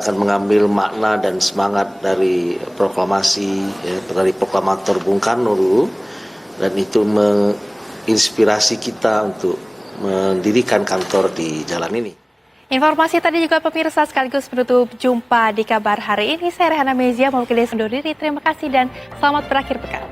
akan mengambil makna dan semangat dari proklamasi dari proklamator Bung Karno dulu, dan itu menginspirasi kita untuk mendirikan kantor di jalan ini. Informasi tadi juga pemirsa sekaligus menutup jumpa di kabar hari ini. Saya Rehana Mezia mewakili undur diri. Terima kasih dan selamat berakhir pekan.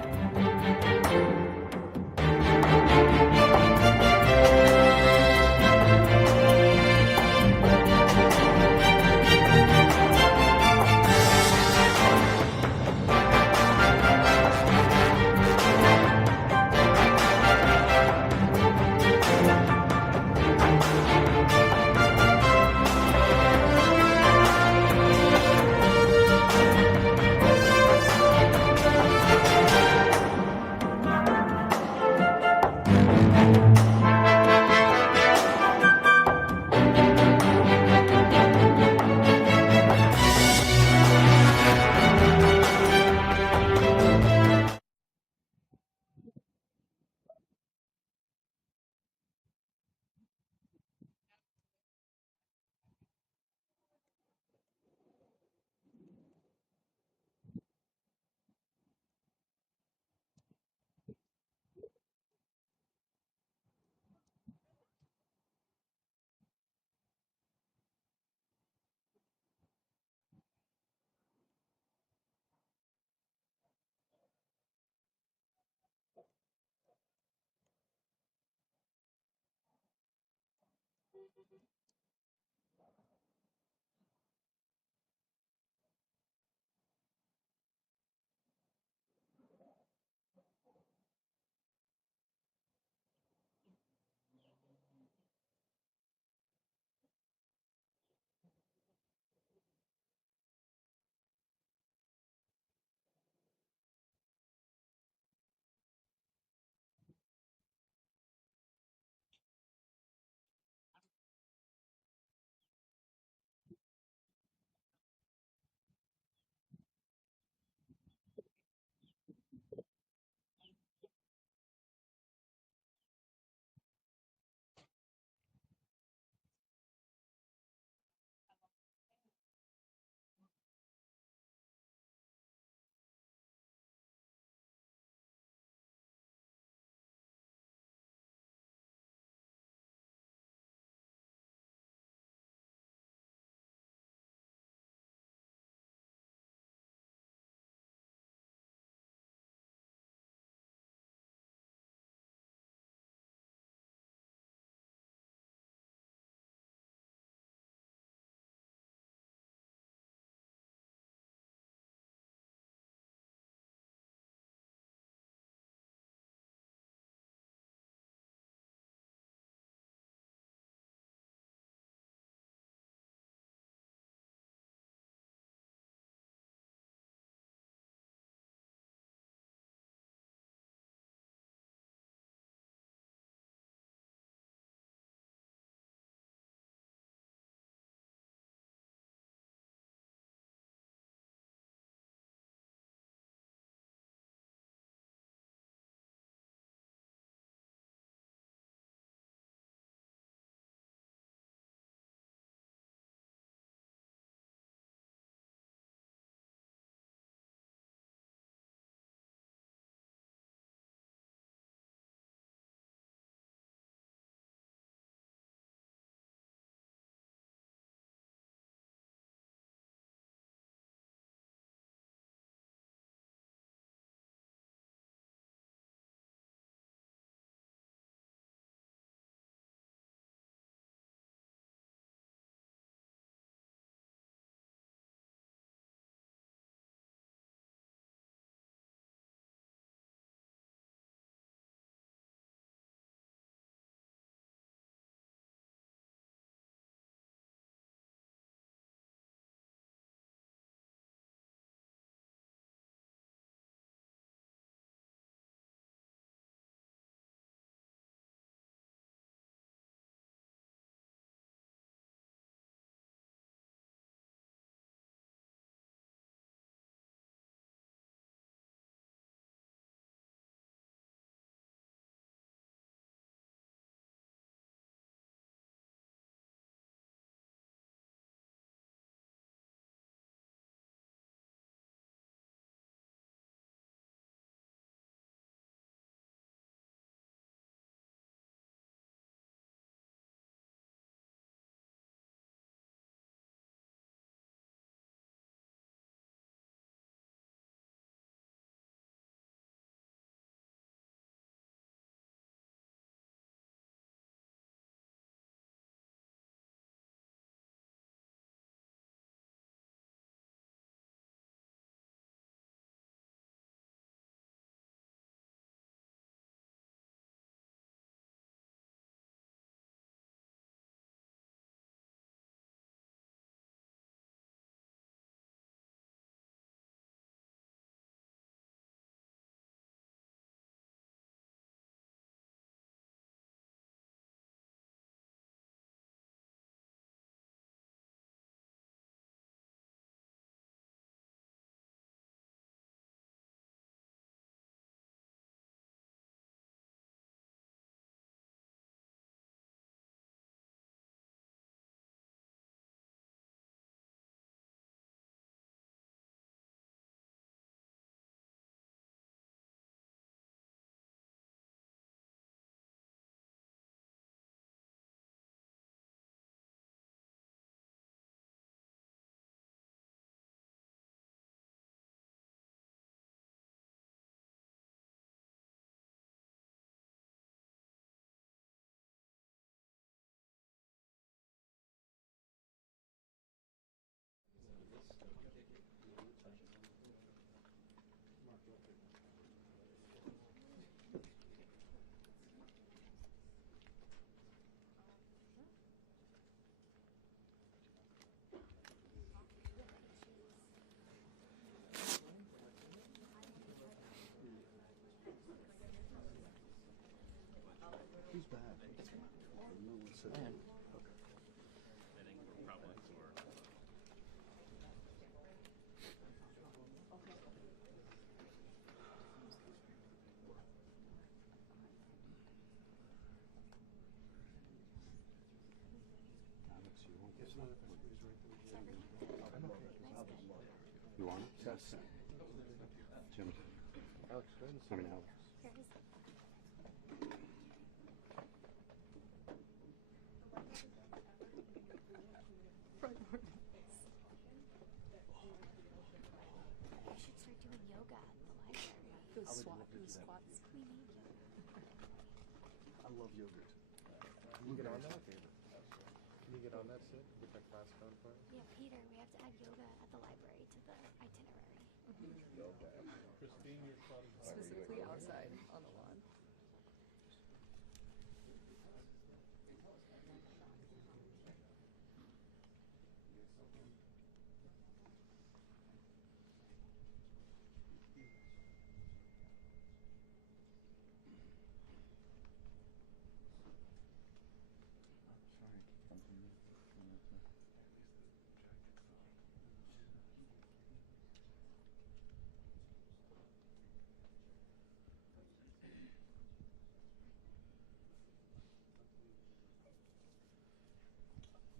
Who's back? No one said. Okay. I think we're probably for. Alex, you won't get You want it? Yes. Jim. Alex, go ahead. I mean, Alex. We should start doing yoga at the library. Those Squats. We need yoga. I love yogurt. Can you get on that? Can you get on that, Sid? Get that class going for us? Yeah, Peter, we have to add yoga at the library to the itinerary. Christine, you're probably Specifically outside on the lawn. Sorry.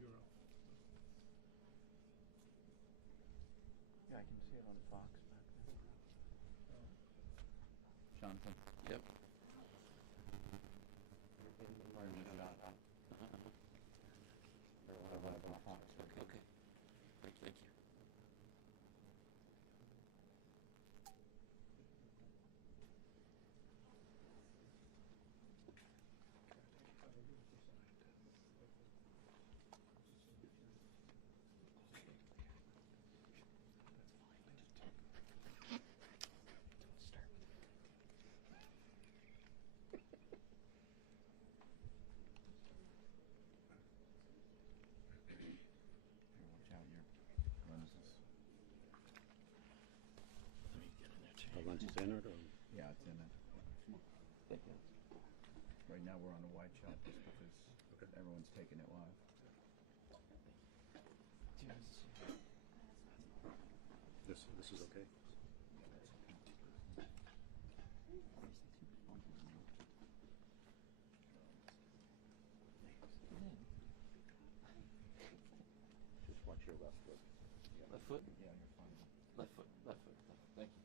Euro. Yeah, I can see it on Fox back there. Jonathan. Yep. Okay. Thank you. Watch out your lenses. Let me get in there too. The lunch is in it, or? Yeah, it's in it. Thank you. Right now we're on a wide shot just because everyone's taking it live. This is okay. Just watch your left foot. Left foot? Yeah, you're fine. Left foot. Thank you.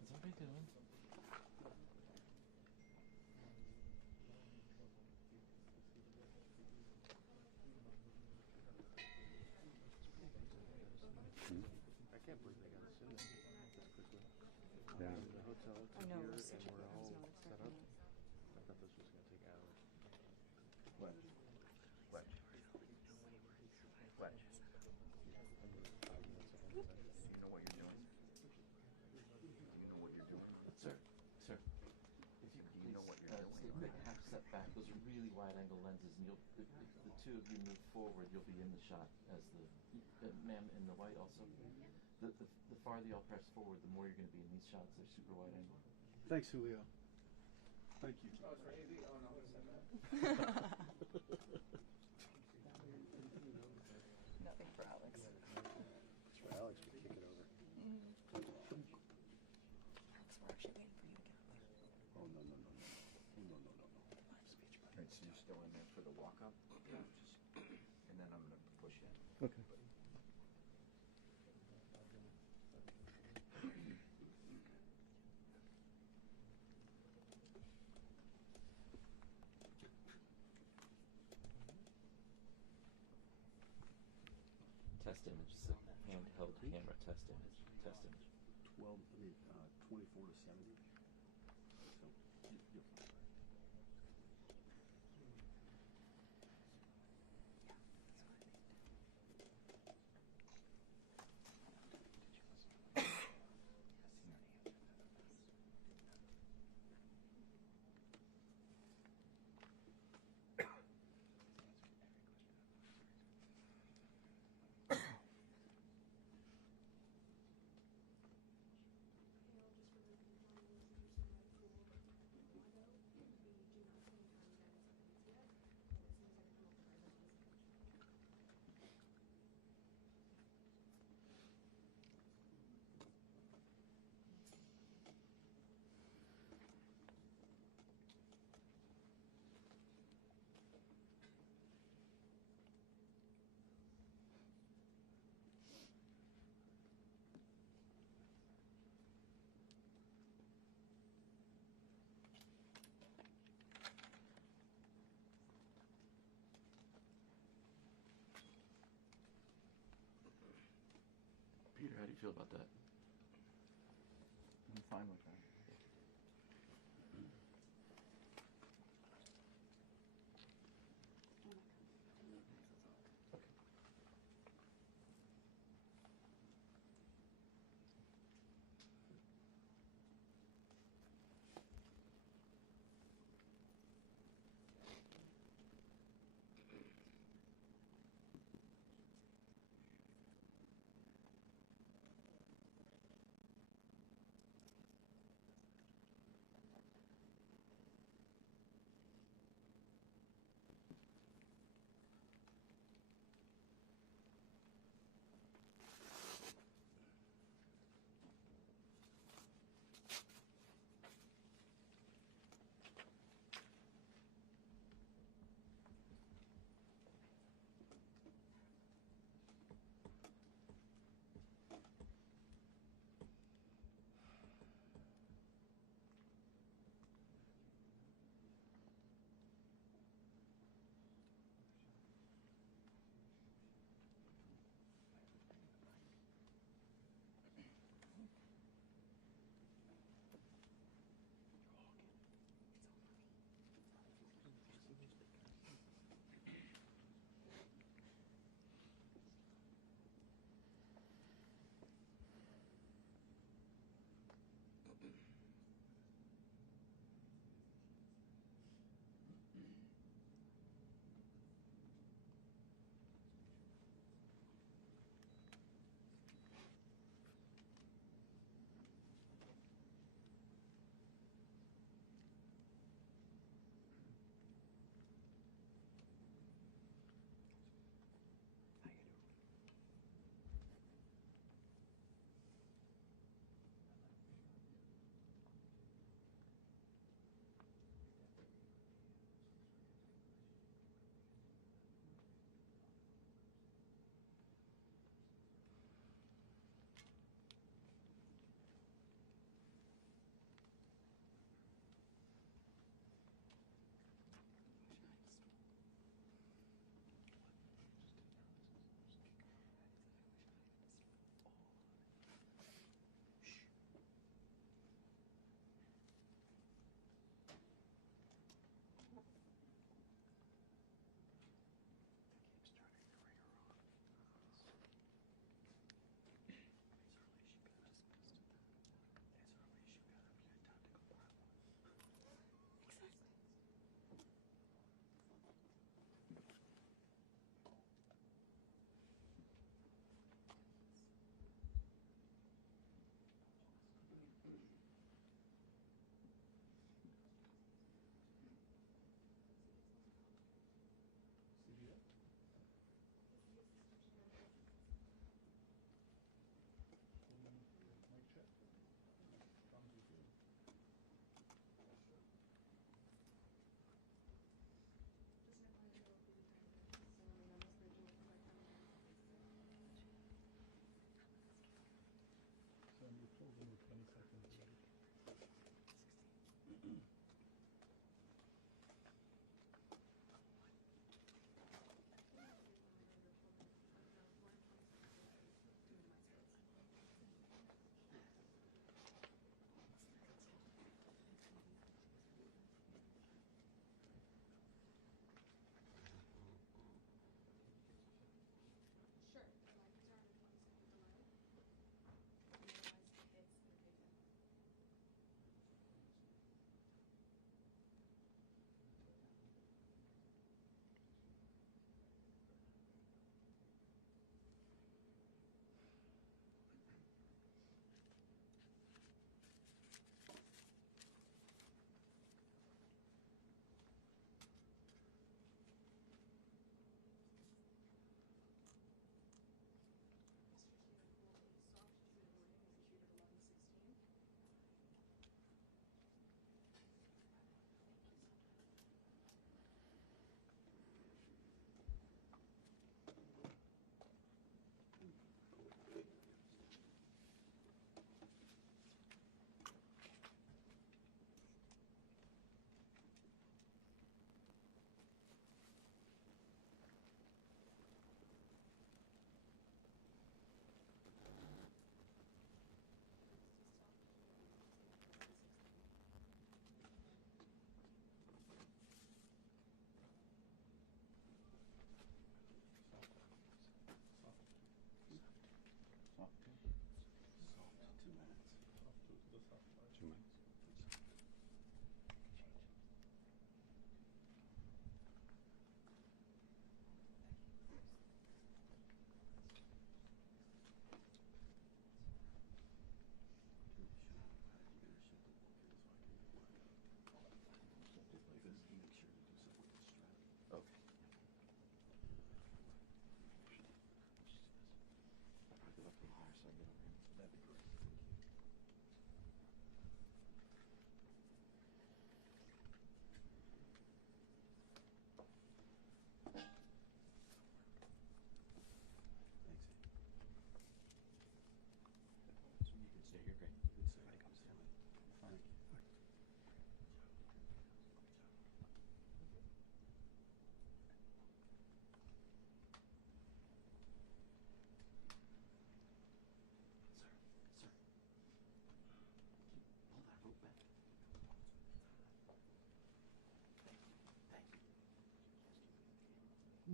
What's everybody doing? I can't believe they got us in there this quickly. Yeah. The hotel I know, here, we're such and a- we're I was all not set expecting up. it. I thought this was going to take hours. Wedge. Do you know what you're doing? Do you know what you're doing? Sir. If you could please, know what you're doing, take right? a half step back. Those are really wide-angle lenses, and if the two of you move forward, you'll be in the shot as the ma'am in the white also. The farther y'all press forward, the more you're going to be in these shots. They're super wide-angle. Thanks, Julio. Thank you. Nothing for Alex. That's for Alex. We kick it over. Alex, we're actually waiting for you to get up there. Oh, no. Speech back. Right, so you're still in there for the walk-up? Yeah. And then I'm going to push in. Okay. Test image. It's a handheld camera. Test image. 24 to 70. So, you're fine. feel about that? I'm fine with that.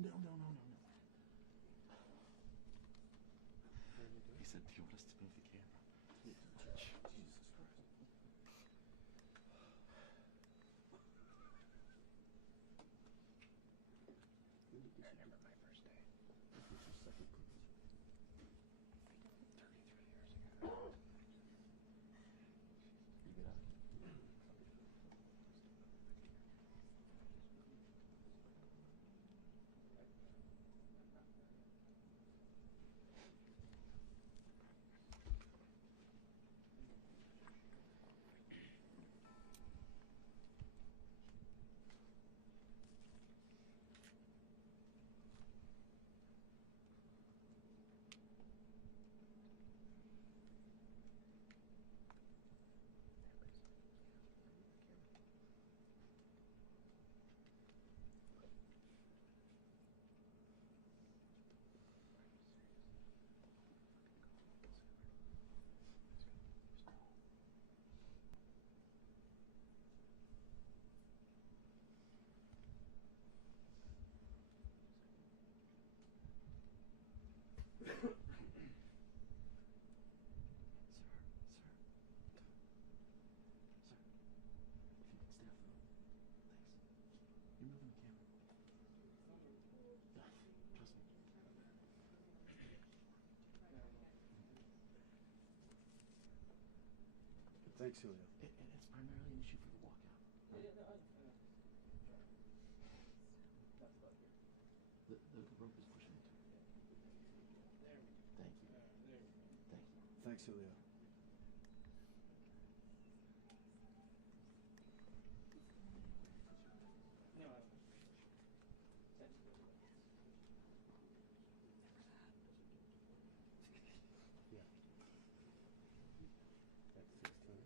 No. He said, "Do you want us to move the camera?" Jesus Christ. Remember my first day. This is your second cruise. 33 years ago. You get out. Thanks, Julio. It's primarily an issue for the walkout. The rope is pushing me too. Thank you. Thanks, Julio. Yeah. That's 16.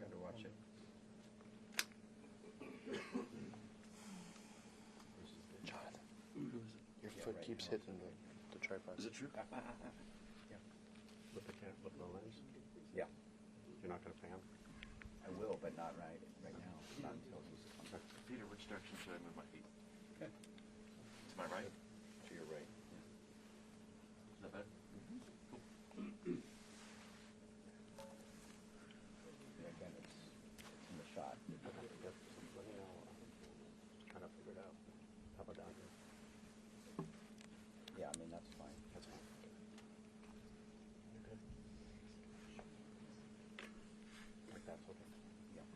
Got to watch it. Jonathan, your foot keeps hitting the tripod. Is it true? Yeah. With the lens? Yeah, You're not going to pan? I will, but not right now. Not until he's Okay. Peter, which direction should I move my feet? okay. To my right? To your right. Is that better? Cool. Yeah, again, it's in the shot. Let me know. Just trying to figure it out. How about down here? Yeah, I mean, that's fine. That's fine. Okay. Like that's okay. Yeah.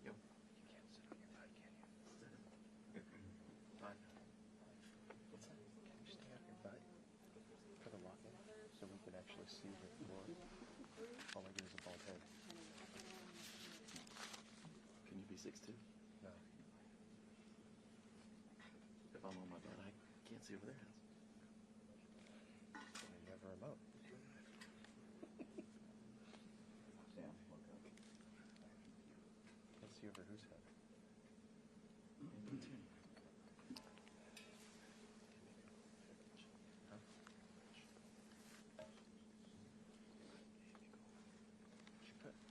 Yo. You can't sit on your butt, can you? Fine. What's that? Can you stay on your butt for the walk-in so we can actually see the floor? All I do is a bald head. Can you be 6'2"? No. If I'm on my butt, I can't see over there. And you have a remote. Can't see over whose head? Huh? She put after.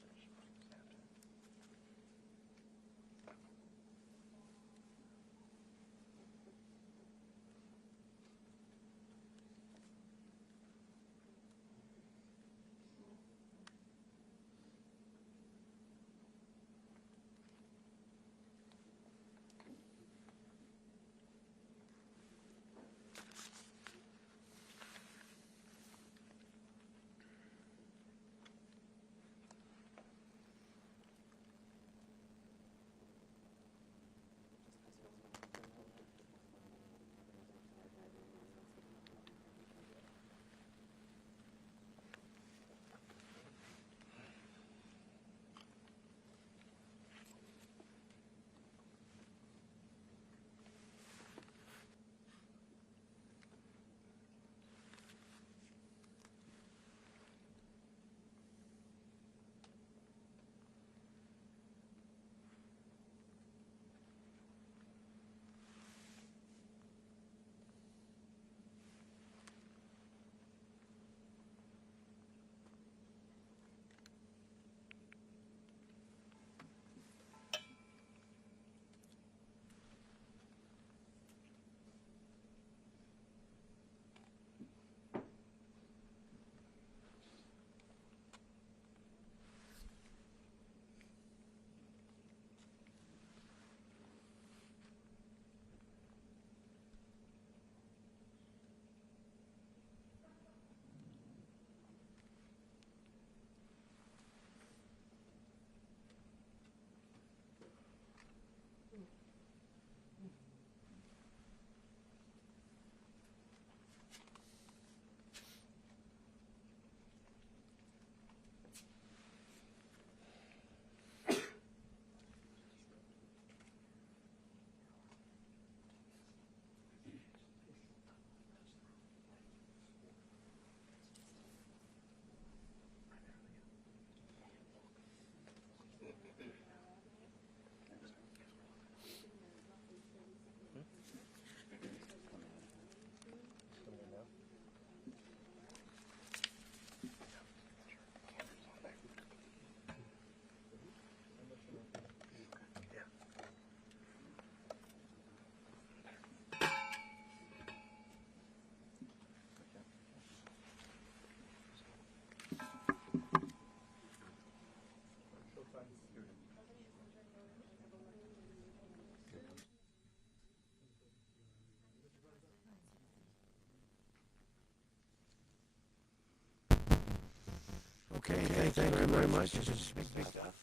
Okay, thank you very much. This is big stuff.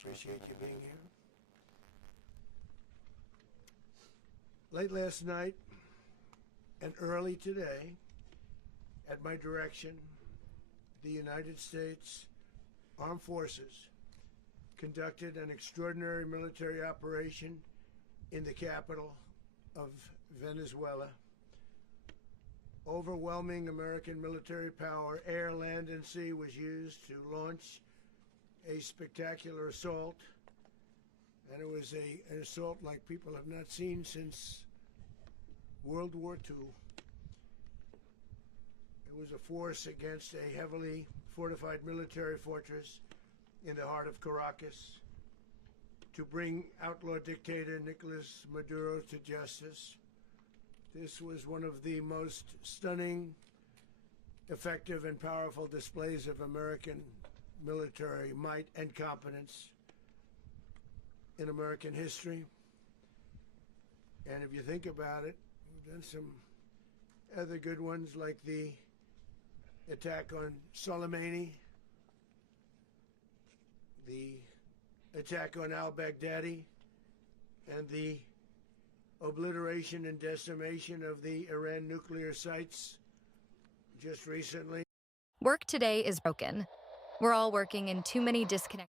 Appreciate you being here. Late last night and early today, at my direction, the United States Armed Forces conducted an extraordinary military operation in the capital of Venezuela. Overwhelming American military power, air, land, and sea, was used to launch a spectacular assault, and it was an assault like people have not seen since World War II. It was a force against a heavily fortified military fortress in the heart of Caracas to bring outlaw dictator Nicolas Maduro to justice. This was one of the most stunning, effective, and powerful displays of American military might and competence in American history. And if you think about it, we've done some other good ones, like the attack on Soleimani, the attack on al-Baghdadi, and the obliteration and decimation of the Iran nuclear sites just recently. Work today is broken. We're all working in too many disconnected.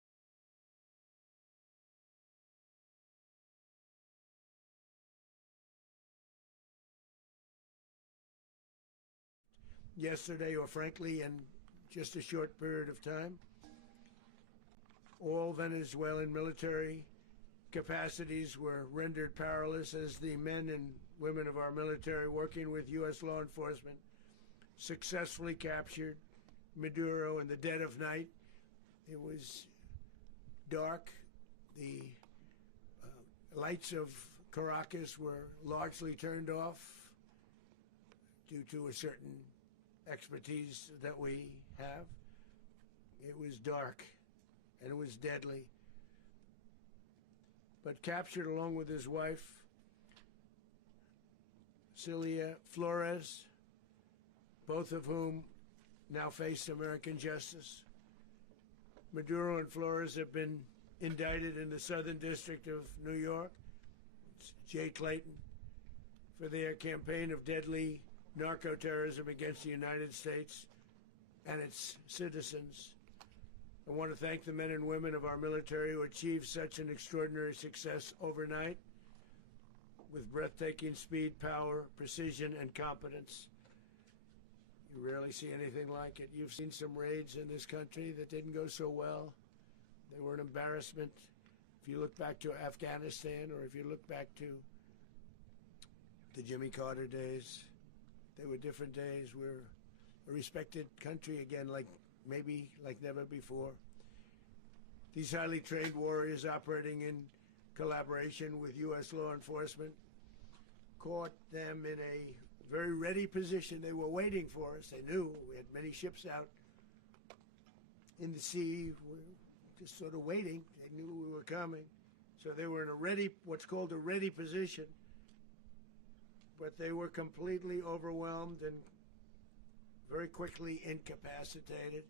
Yesterday, or frankly, in just a short period of time, all Venezuelan military capacities were rendered powerless as the men and women of our military, working with U.S. law enforcement, successfully captured Maduro in the dead of night. It was dark. The lights of Caracas were largely turned off due to a certain expertise that we have. It was dark and it was deadly. But captured along with his wife, Celia Flores, both of whom now face American justice. Maduro and Flores have been indicted in the Southern District of New York, it's Jay Clayton, for their campaign of deadly narco-terrorism against the United States and its citizens. I want to thank the men and women of our military who achieved such an extraordinary success overnight with breathtaking speed, power, precision, and competence. You rarely see anything like it. You've seen some raids in this country that didn't go so well. They were an embarrassment. If you look back to Afghanistan, or if you look back to the Jimmy Carter days, they were different days. We're a respected country again, like never before. These highly trained warriors, operating in collaboration with U.S. law enforcement, caught them in a very ready position. They were waiting for us. They knew we had many ships out in the sea. We were just sort of waiting. They knew we were coming. So they were in a ready, what's called a ready position. But they were completely overwhelmed and very quickly incapacitated.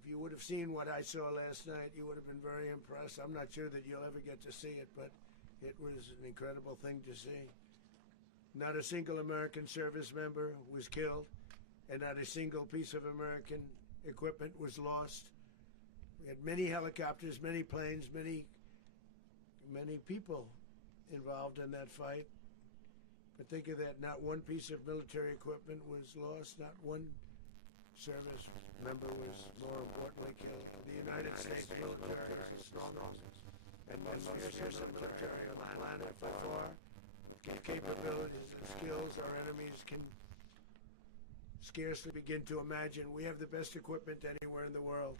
If you would have seen what I saw last night, you would have been very impressed. I'm not sure that you'll ever get to see it, but it was an incredible thing to see. Not a single American service member was killed, and not a single piece of American equipment was lost. We had many helicopters, many planes, many people involved in that fight. But think of that, not one piece of military equipment was lost, not one service member was, more importantly, killed. The United States military is the strongest and most fearsome military on the planet by far, with capabilities and skills our enemies can scarcely begin to imagine. We have the best equipment anywhere in the world.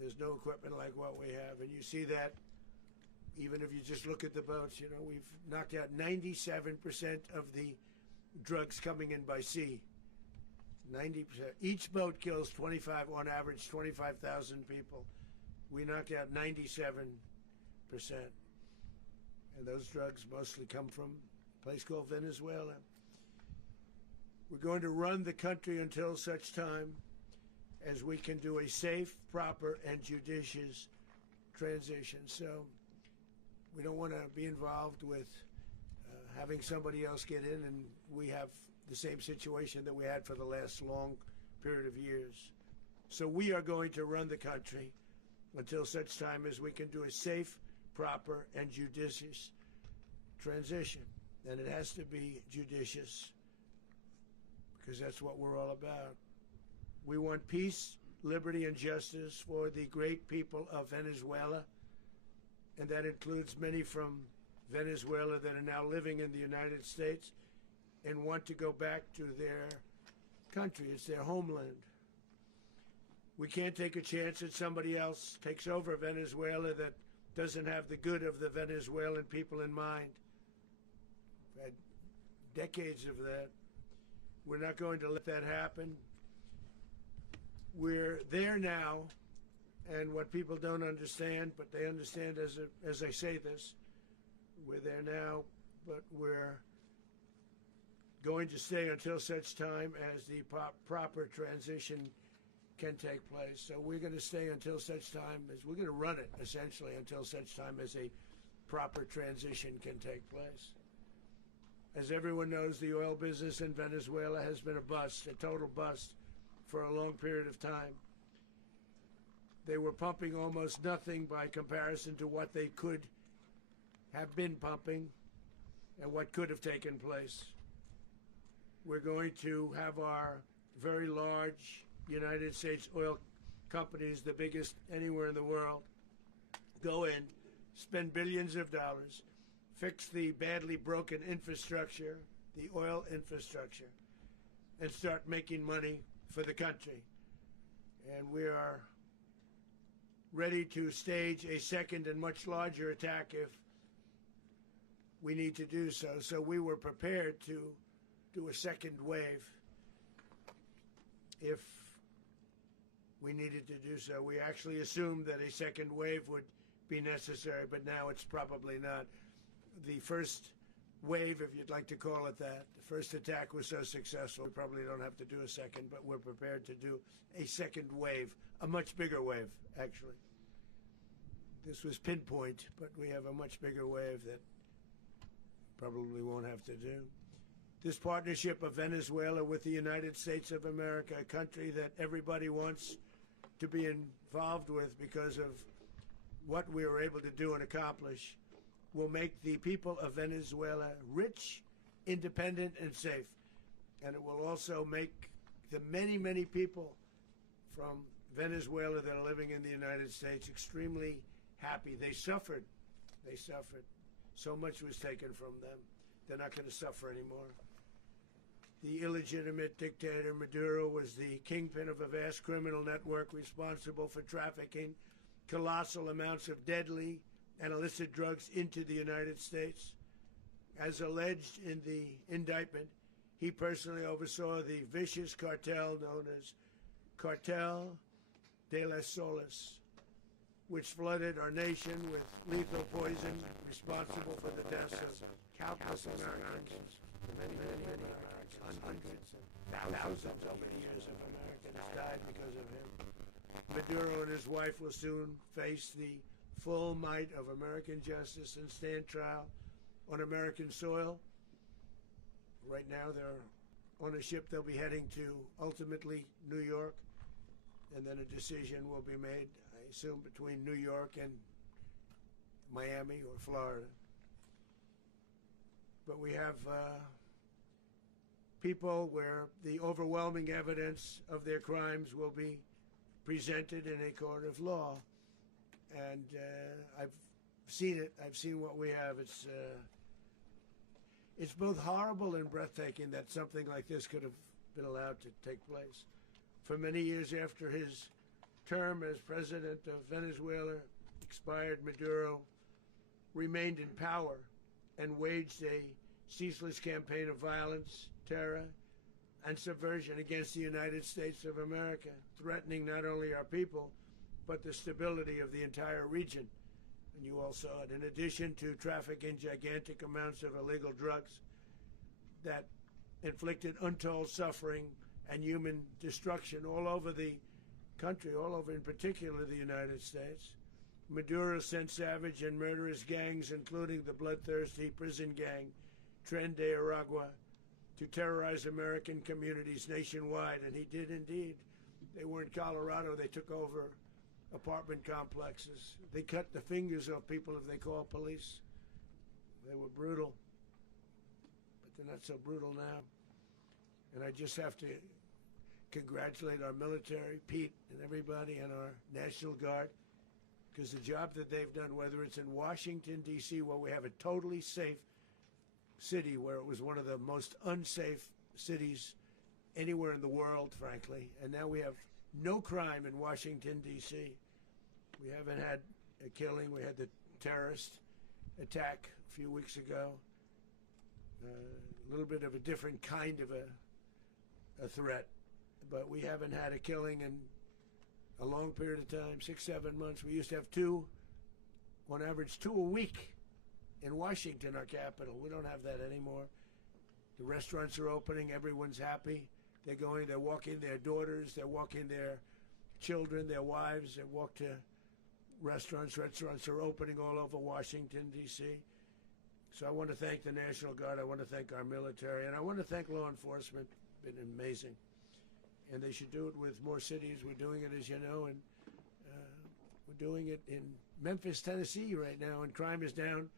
There's no equipment like what we have, and you see that even if you just look at the boats. You know, we've knocked out 97% of the drugs coming in by sea. 90%. Each boat kills on average 25,000 people. We knocked out 97%. And those drugs mostly come from a place called Venezuela. We're going to run the country until such time as we can do a safe, proper, and judicious transition. So we don't want to be involved with having somebody else get in and we have the same situation that we had for the last long period of years. So we are going to run the country until such time as we can do a safe, proper, and judicious transition. And it has to be judicious because that's what we're all about. We want peace, liberty, and justice for the great people of Venezuela, and that includes many from Venezuela that are now living in the United States and want to go back to their country. It's their homeland. We can't take a chance that somebody else takes over Venezuela that doesn't have the good of the Venezuelan people in mind. We've had decades of that. We're not going to let that happen. We're there now, and what people don't understand, but they understand as I say this, we're there now, but we're going to stay until such time as the proper transition can take place. So we're going to stay until such time as we're going to run it, essentially, until such time as a proper transition can take place. As everyone knows, the oil business in Venezuela has been a bust, a total bust, for a long period of time. They were pumping almost nothing by comparison to what they could have been pumping and what could have taken place. We're going to have our very large United States oil companies, the biggest anywhere in the world, go in, spend billions of dollars, fix the badly broken infrastructure, the oil infrastructure, and start making money for the country. And we are ready to stage a second and much larger attack if we need to do so. So we were prepared to do a second wave if we needed to do so. We actually assumed that a second wave would be necessary, but now it's probably not. The first wave, if you'd like to call it that, the first attack was so successful, we probably don't have to do a second, but we're prepared to do a second wave, a much bigger wave, actually. This was pinpoint, but we have a much bigger wave that probably won't have to do. This partnership of Venezuela with the United States of America, a country that everybody wants to be involved with because of what we were able to do and accomplish, will make the people of Venezuela rich, independent, and safe. And it will also make the many, many people from Venezuela that are living in the United States extremely happy. They suffered. They suffered. So much was taken from them. They're not going to suffer anymore. The illegitimate dictator Maduro was the kingpin of a vast criminal network responsible for trafficking colossal amounts of deadly and illicit drugs into the United States. As alleged in the indictment, he personally oversaw the vicious cartel known as Cartel de las Solas, which flooded our nation with lethal poison responsible for the deaths of countless Americans, many Americans, hundreds and thousands over the years of Americans died because of him. Maduro and his wife will soon face the full might of American justice and stand trial on American soil. Right now they're on a ship. They'll be heading to ultimately New York, and then a decision will be made, I assume, between New York and Miami or Florida. But we have people where the overwhelming evidence of their crimes will be presented in a court of law. And I've seen it. I've seen what we have. It's both horrible and breathtaking that something like this could have been allowed to take place. For many years after his term as president of Venezuela expired, Maduro remained in power and waged a ceaseless campaign of violence, terror, and subversion against the United States of America, threatening not only our people, but the stability of the entire region. And you all saw it. In addition to trafficking gigantic amounts of illegal drugs that inflicted untold suffering and human destruction all over the country, all over in particular the United States. Maduro sent savage and murderous gangs, including the bloodthirsty prison gang, Tren de Aragua, to terrorize American communities nationwide, and he did indeed. They were in Colorado. They took over apartment complexes. They cut the fingers off people if they call police. They were brutal, but they're not so brutal now. And I just have to congratulate our military, Pete, and everybody, and our National Guard, because the job that they've done, whether it's in Washington, D.C., where we have a totally safe city, where it was one of the most unsafe cities anywhere in the world, frankly, and now we have no crime in Washington, D.C. We haven't had a killing. We had the terrorist attack a few weeks ago. A little bit of a different kind of a threat, but we haven't had a killing in a long period of time, 6-7 months. We used to have two, on average, 2 a week in Washington, our capital. We don't have that anymore. The restaurants are opening. Everyone's happy. They're going, they're walking their daughters, they're walking their children, their wives. They walk to restaurants. Restaurants are opening all over Washington, D.C. So I want to thank the National Guard. I want to thank our military. And I want to thank law enforcement. It's been amazing. And they should do it with more cities. We're doing it, as you know, and we're doing it in Memphis, Tennessee right now, and crime is down.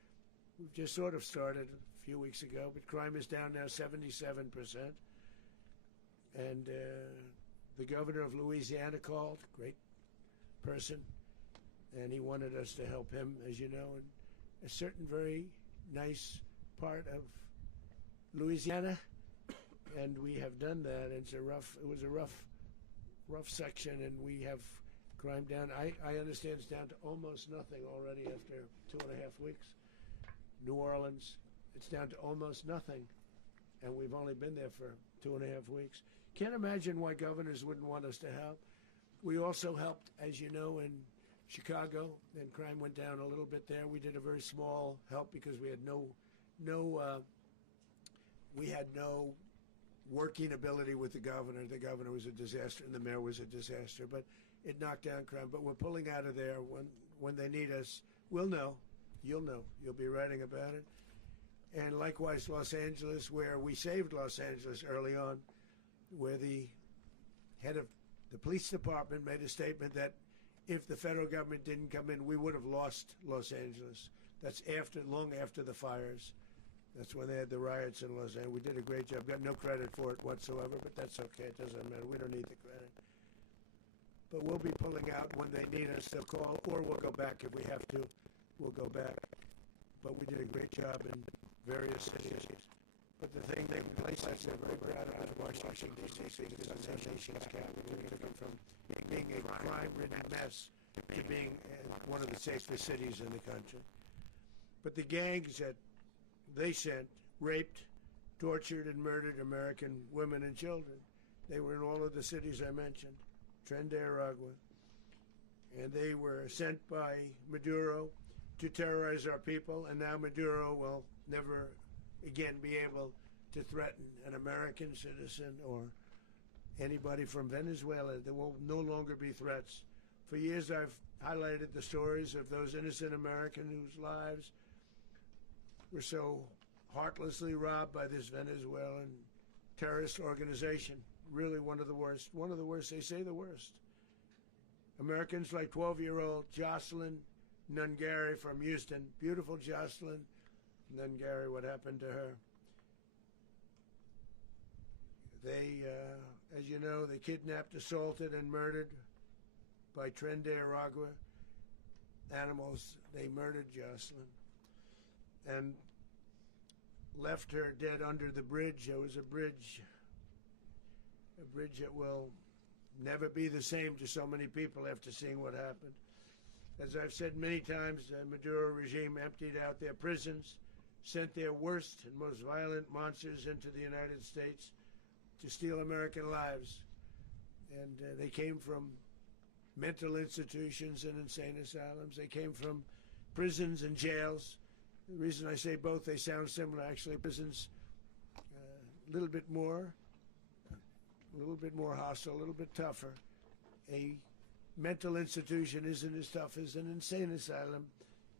We've just sort of started a few weeks ago, but crime is down now 77%. And the governor of Louisiana called, great person, and he wanted us to help him, as you know, in a certain very nice part of Louisiana, and we have done that. It was a rough section, and we have crime down. I understand it's down to almost nothing already after 2.5 weeks. New Orleans, it's down to almost nothing, and we've only been there for 2.5 weeks. Can't imagine why governors wouldn't want us to help. We also helped, as you know, in Chicago, and crime went down a little bit there. We did a very small help because we had no working ability with the governor. The governor was a disaster, and the mayor was a disaster. But it knocked down crime. But we're pulling out of there when they need us. We'll know. You'll know. You'll be writing about it. And likewise, Los Angeles, where we saved Los Angeles early on, where the head of the police department made a statement that if the federal government didn't come in, we would have lost Los Angeles. That's long after the fires. That's when they had the riots in Los Angeles. We did a great job. Got no credit for it whatsoever, but that's okay. It doesn't matter. We don't need the credit. But we'll be pulling out when they need us. They'll call, or we'll go back if we have to. We'll go back. But we did a great job in various cities. But the thing that place us are very proud of is Washington, D.C. This is our nation's capital. We took it from being a crime-ridden mess to being one of the safest cities in the country. But the gangs that they sent raped, tortured, and murdered American women and children. They were in all of the cities I mentioned, Tren de Aragua. And they were sent by Maduro to terrorize our people, and now Maduro will never again be able to threaten an American citizen or anybody from Venezuela. There will no longer be threats. For years I've highlighted the stories of those innocent Americans whose lives were so heartlessly robbed by this Venezuelan terrorist organization. Really one of the worst. One of the worst, they say the worst. Americans like 12-year-old Jocelyn Nungari from Houston. Beautiful Jocelyn Nungari, what happened to her? They, as you know, they kidnapped, assaulted, and murdered by Tren de Aragua animals. They murdered Jocelyn and left her dead under the bridge. There was a bridge that will never be the same to so many people after seeing what happened. As I've said many times, the Maduro regime emptied out their prisons, sent their worst and most violent monsters into the United States to steal American lives. And they came from mental institutions and insane asylums. They came from prisons and jails. The reason I say both, they sound similar. Actually, prisons little bit more hostile, a little bit tougher. A mental institution isn't as tough as an insane asylum,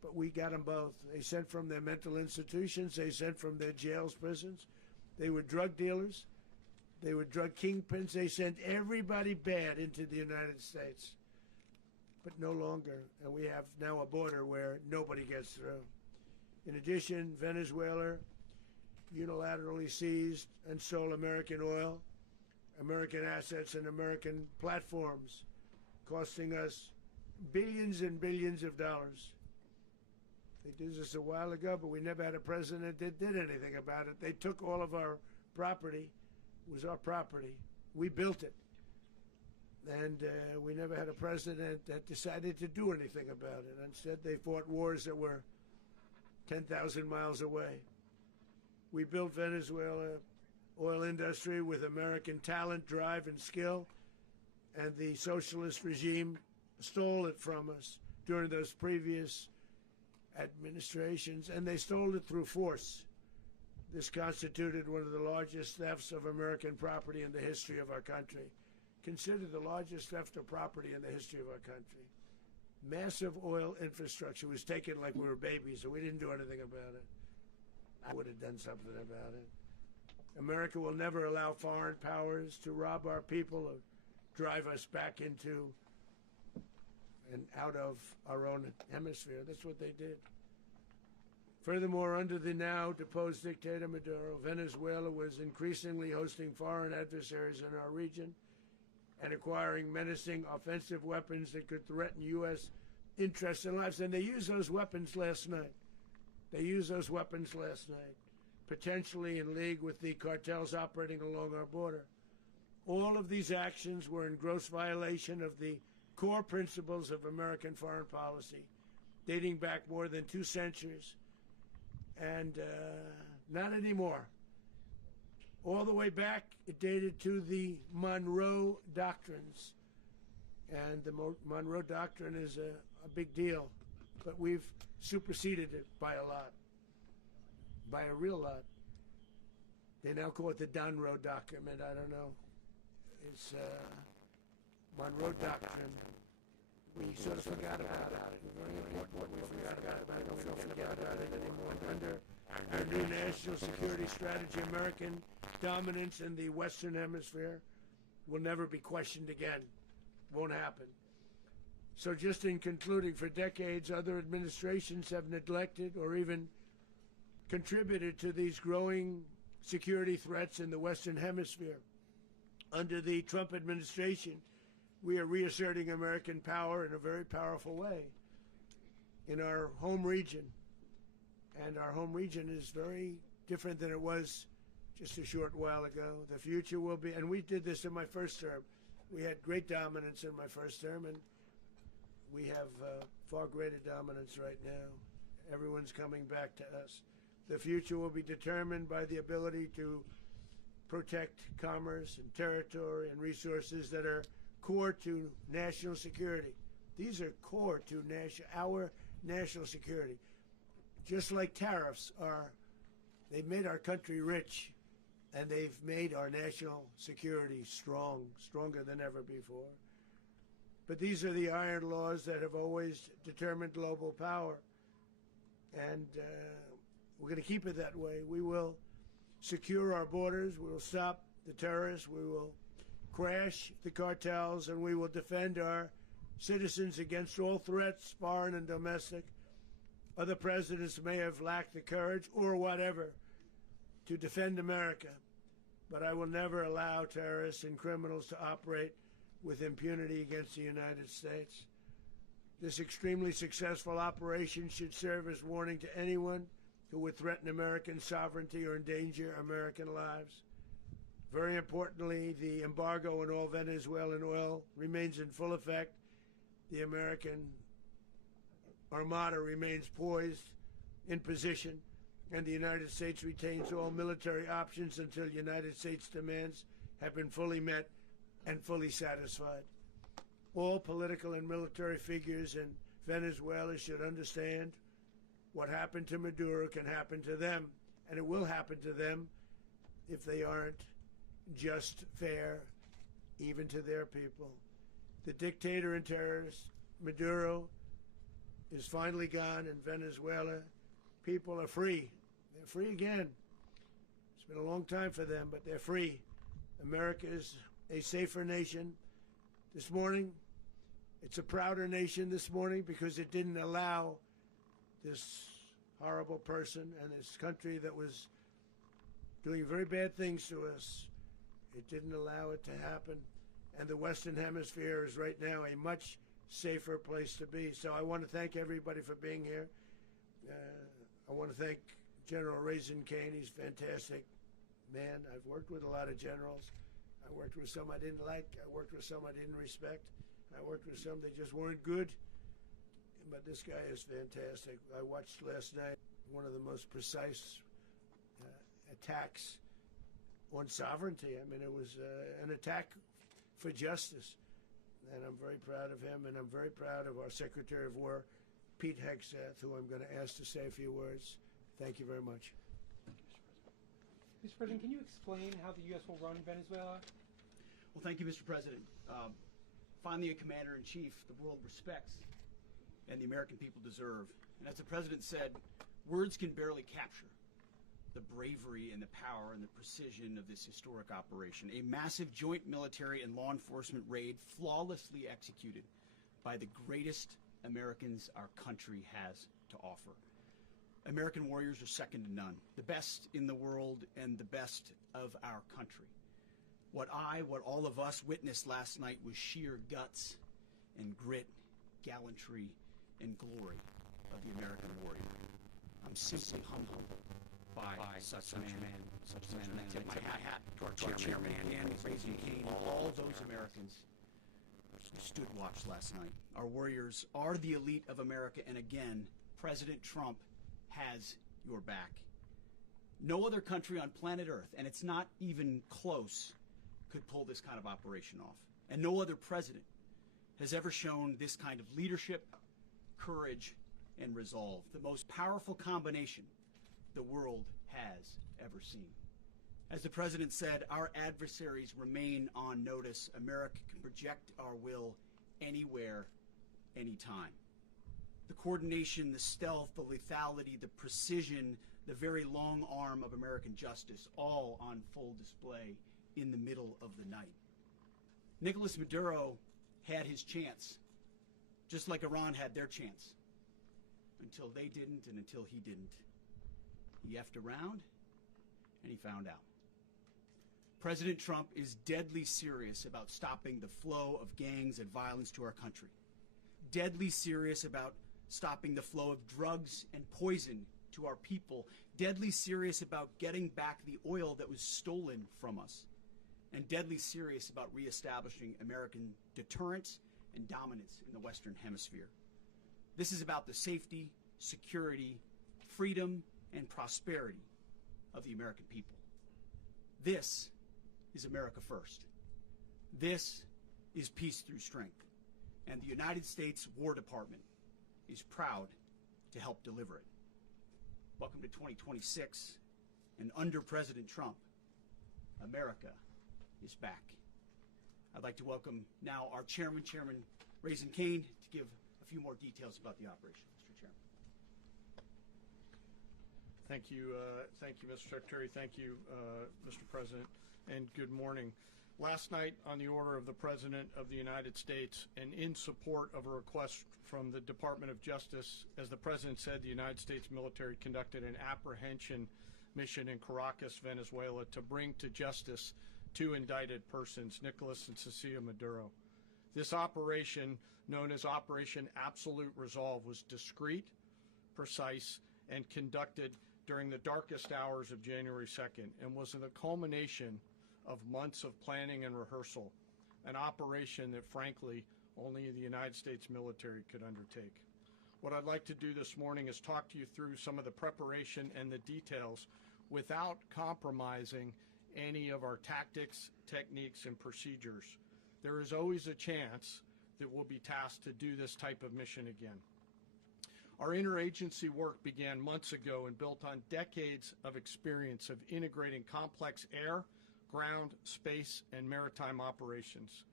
but we got them both. They sent from their mental institutions, they sent from their jails, prisons. They were drug dealers, they were drug kingpins, they sent everybody bad into the United States. But no longer, and we have now a border where nobody gets through. In addition, Venezuela unilaterally seized and sold American oil, American assets, and American platforms, costing us billions and billions of dollars. They did this a while ago, but we never had a president that did anything about it. They took all of our property. It was our property. We built it. And we never had a president that decided to do anything about it. Instead, they fought wars that were 10,000 miles away. We built Venezuela oil industry with American talent, drive, and skill, and the socialist regime stole it from us during those previous administrations, and they stole it through force. This constituted one of the largest thefts of American property in the history of our country. Considered the largest theft of property in the history of our country. Massive oil infrastructure was taken like we were babies, and we didn't do anything about it. I would have done something about it. America will never allow foreign powers to rob our people or drive us back into and out of our own hemisphere. That's what they did. Furthermore, under the now deposed dictator Maduro, Venezuela was increasingly hosting foreign adversaries in our region and acquiring menacing offensive weapons that could threaten U.S. interests and lives. And they used those weapons last night. Potentially in league with the cartels operating along our border. All of these actions were in gross violation of the core principles of American foreign policy, dating back more than 2 centuries. And not anymore. All the way back, it dated to the Monroe Doctrines. And the Monroe Doctrine is a big deal. But we've superseded it by a lot. By a real lot. They now call it the Monroe Document. I don't know. It's Monroe Doctrine. We sort of forgot about it. Very important. We forgot about it. We don't forget about it anymore. Under our new national security strategy, American dominance in the Western Hemisphere will never be questioned again. Won't happen. So just in concluding, for decades, other administrations have neglected or even contributed to these growing security threats in the Western Hemisphere. Under the Trump administration, we are reasserting American power in a very powerful way in our home region. And our home region is very different than it was just a short while ago. The future will be, and we did this in my first term. We had great dominance in my first term, and we have far greater dominance right now. Everyone's coming back to us. The future will be determined by the ability to protect commerce and territory and resources that are core to national security. These are core to our national security. Just like tariffs they've made our country rich, and they've made our national security stronger than ever before. But these are the iron laws that have always determined global power. And we're going to keep it that way. We will secure our borders. We will stop the terrorists. We will crash the cartels, and we will defend our citizens against all threats, foreign and domestic. Other presidents may have lacked the courage or whatever to defend America, but I will never allow terrorists and criminals to operate with impunity against the United States. This extremely successful operation should serve as warning to anyone who would threaten American sovereignty or endanger American lives. Very importantly, the embargo on all Venezuelan oil remains in full effect. The American Armada remains poised in position, and the United States retains all military options until United States demands have been fully met and fully satisfied. All political and military figures in Venezuela should understand what happened to Maduro can happen to them, and it will happen to them if they aren't just, fair, even to their people. The dictator and terrorist, Maduro, is finally gone in Venezuela. People are free. They're free again. It's been a long time for them, but they're free. America is a safer nation. This morning, it's a prouder nation this morning because it didn't allow this horrible person and this country that was doing very bad things to us. It didn't allow it to happen. And the Western Hemisphere is right now a much safer place to be. So I want to thank everybody for being here. I want to thank General Raisin Kane. He's a fantastic man. I've worked with a lot of generals. I worked with some I didn't like. I worked with some I didn't respect. I worked with some that just weren't good. But this guy is fantastic. I watched last night one of the most precise attacks on sovereignty. I mean, it was an attack for justice. And I'm very proud of him, and I'm very proud of our Secretary of War, Pete Hegseth, who I'm going to ask to say a few words. Thank you very much. Mr. President, can you explain how the U.S. will run Venezuela? Well, thank you, Mr. President. Finally, a commander-in-chief the world respects and the American people deserve. And as the President said, words can barely capture the bravery and the power and the precision of this historic operation. A massive joint military and law enforcement raid flawlessly executed by the greatest Americans our country has to offer. American warriors are second to none, the best in the world and the best of our country. What all of us witnessed last night was sheer guts and grit, gallantry, and glory of the American warrior. I'm simply humbled by such a man. And I tip my hat to our chairman and Raisin Kane, all those Americans who stood watch last night. Our warriors are the elite of America, and again, President Trump has your back. No other country on planet Earth, and it's not even close, could pull this kind of operation off. And no other president has ever shown this kind of leadership, courage, and resolve. The most powerful combination the world has ever seen. As the President said, our adversaries remain on notice. America can project our will anywhere, anytime. The coordination, the stealth, the lethality, the precision, the very long arm of American justice, all on full display in the middle of the night. Nicolas Maduro had his chance, just like Iran had their chance, until they didn't and until he didn't. He effed around, and he found out. President Trump is deadly serious about stopping the flow of gangs and violence to our country. Deadly serious about stopping the flow of drugs and poison to our people. Deadly serious about getting back the oil that was stolen from us. And deadly serious about reestablishing American deterrence and dominance in the Western Hemisphere. This is about the safety, security, freedom, and prosperity of the American people. This is America first. This is peace through strength. And the United States War Department is proud to help deliver it. Welcome to 2026, and under President Trump, America is back. I'd like to welcome now our chairman, Chairman Raisin Kane, to give a few more details about the operation. Mr. Chairman. Thank you, Mr. Secretary. Thank you, Mr. President, and good morning. Last night, on the order of the President of the United States and in support of a request from the Department of Justice, as the President said, the United States military conducted an apprehension mission in Caracas, Venezuela, to bring to justice two indicted persons, Nicolas and Cecilia Maduro. This operation, known as Operation Absolute Resolve, was discreet, precise, and conducted during the darkest hours of January 2nd and was the culmination of months of planning and rehearsal, an operation that, frankly, only the United States military could undertake. What I'd like to do this morning is talk to you through some of the preparation and the details without compromising any of our tactics, techniques, and procedures. There is always a chance that we'll be tasked to do this type of mission again. Our interagency work began months ago and built on decades of experience of integrating complex air, ground, space, and maritime operations.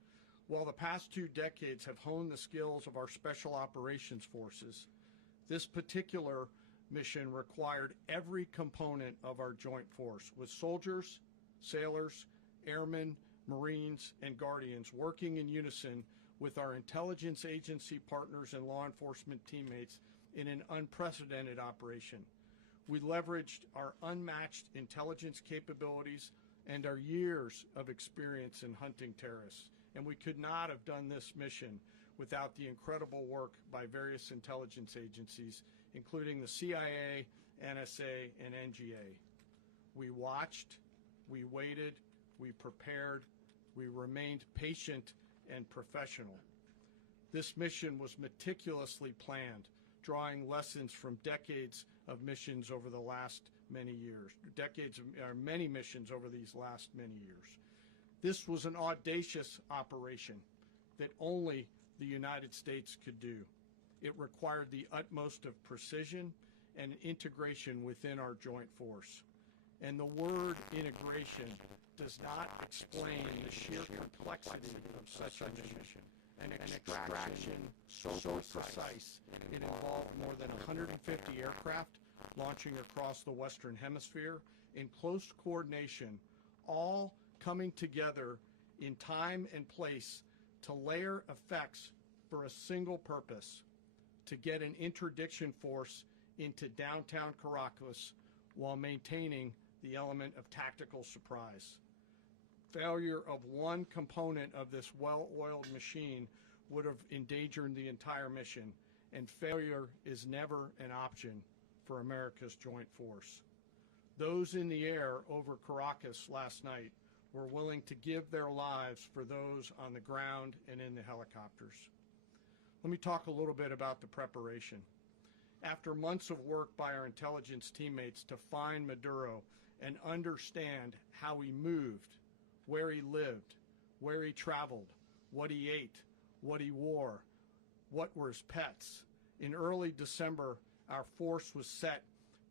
While the past 2 decades have honed the skills of our special operations forces, this particular mission required every component of our joint force, with soldiers, sailors, airmen, Marines, and Guardians working in unison with our intelligence agency partners and law enforcement teammates in an unprecedented operation. We leveraged our unmatched intelligence capabilities and our years of experience in hunting terrorists, and we could not have done this mission without the incredible work by various intelligence agencies, including the CIA, NSA, and NGA. We watched, we waited, we prepared, we remained patient and professional. This mission was meticulously planned, drawing lessons from decades of missions over the last many years, many missions over these last many years. This was an audacious operation that only the United States could do. It required the utmost of precision and integration within our joint force. And the word integration does not explain the sheer complexity of such a mission. An extraction so precise, it involved more than 150 aircraft launching across the Western Hemisphere in close coordination, all coming together in time and place to layer effects for a single purpose: to get an interdiction force into downtown Caracas while maintaining the element of tactical surprise. Failure of one component of this well-oiled machine would have endangered the entire mission, and failure is never an option for America's joint force. Those in the air over Caracas last night were willing to give their lives for those on the ground and in the helicopters. Let me talk a little bit about the preparation. After months of work by our intelligence teammates to find Maduro and understand how he moved, where he lived, where he traveled, what he ate, what he wore, what were his pets, in early December, our force was set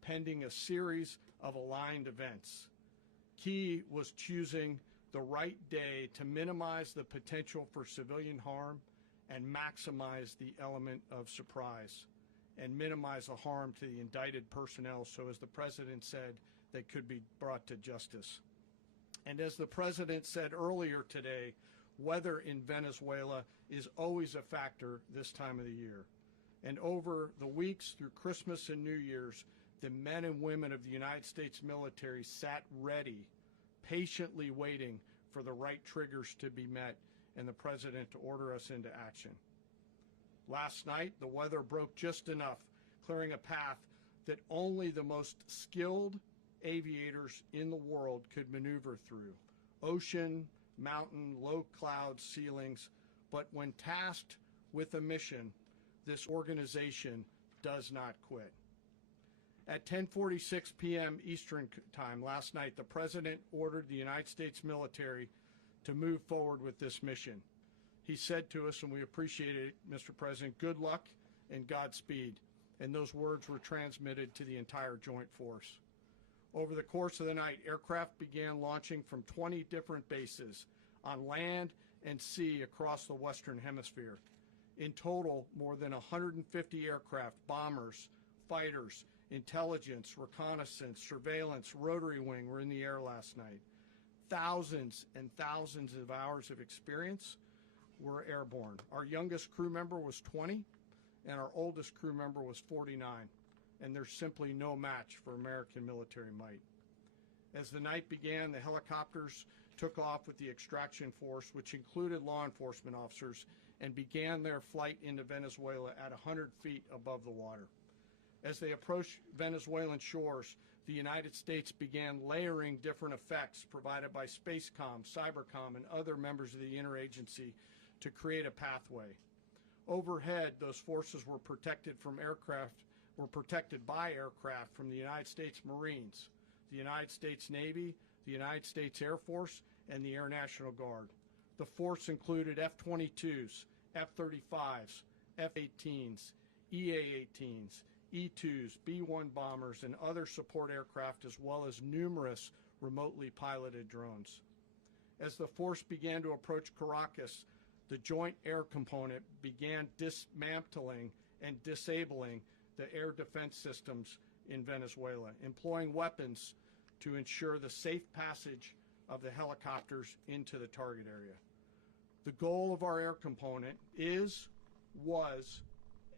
pending a series of aligned events. Key was choosing the right day to minimize the potential for civilian harm and maximize the element of surprise, and minimize the harm to the indicted personnel, so as the President said, they could be brought to justice. And as the President said earlier today, weather in Venezuela is always a factor this time of the year. And over the weeks through Christmas and New Year's, the men and women of the United States military sat ready, patiently waiting for the right triggers to be met and the President to order us into action. Last night, the weather broke just enough, clearing a path that only the most skilled aviators in the world could maneuver through. Ocean, mountain, low cloud ceilings, but when tasked with a mission, this organization does not quit. At 10:46 p.m. Eastern Time last night, the President ordered the United States military to move forward with this mission. He said to us, and we appreciate it, Mr. President, good luck and Godspeed. And those words were transmitted to the entire joint force. Over the course of the night, aircraft began launching from 20 different bases on land and sea across the Western Hemisphere. In total, more than 150 aircraft, bombers, fighters, intelligence, reconnaissance, surveillance, rotary wing were in the air last night. Thousands and thousands of hours of experience were airborne. Our youngest crew member was 20, and our oldest crew member was 49, and there's simply no match for American military might. As the night began, the helicopters took off with the extraction force, which included law enforcement officers, and began their flight into Venezuela at 100 feet above the water. As they approached Venezuelan shores, the United States began layering different effects provided by Spacecom, Cybercom, and other members of the interagency to create a pathway. Overhead, those forces were protected by aircraft from the United States Marines, the United States Navy, the United States Air Force, and the Air National Guard. The force included F-22s, F-35s, F-18s, EA-18s, E-2s, B-1 bombers, and other support aircraft, as well as numerous remotely piloted drones. As the force began to approach Caracas, the Joint Air Component began dismantling and disabling the air defense systems in Venezuela, employing weapons to ensure the safe passage of the helicopters into the target area. The goal of our air component is, was,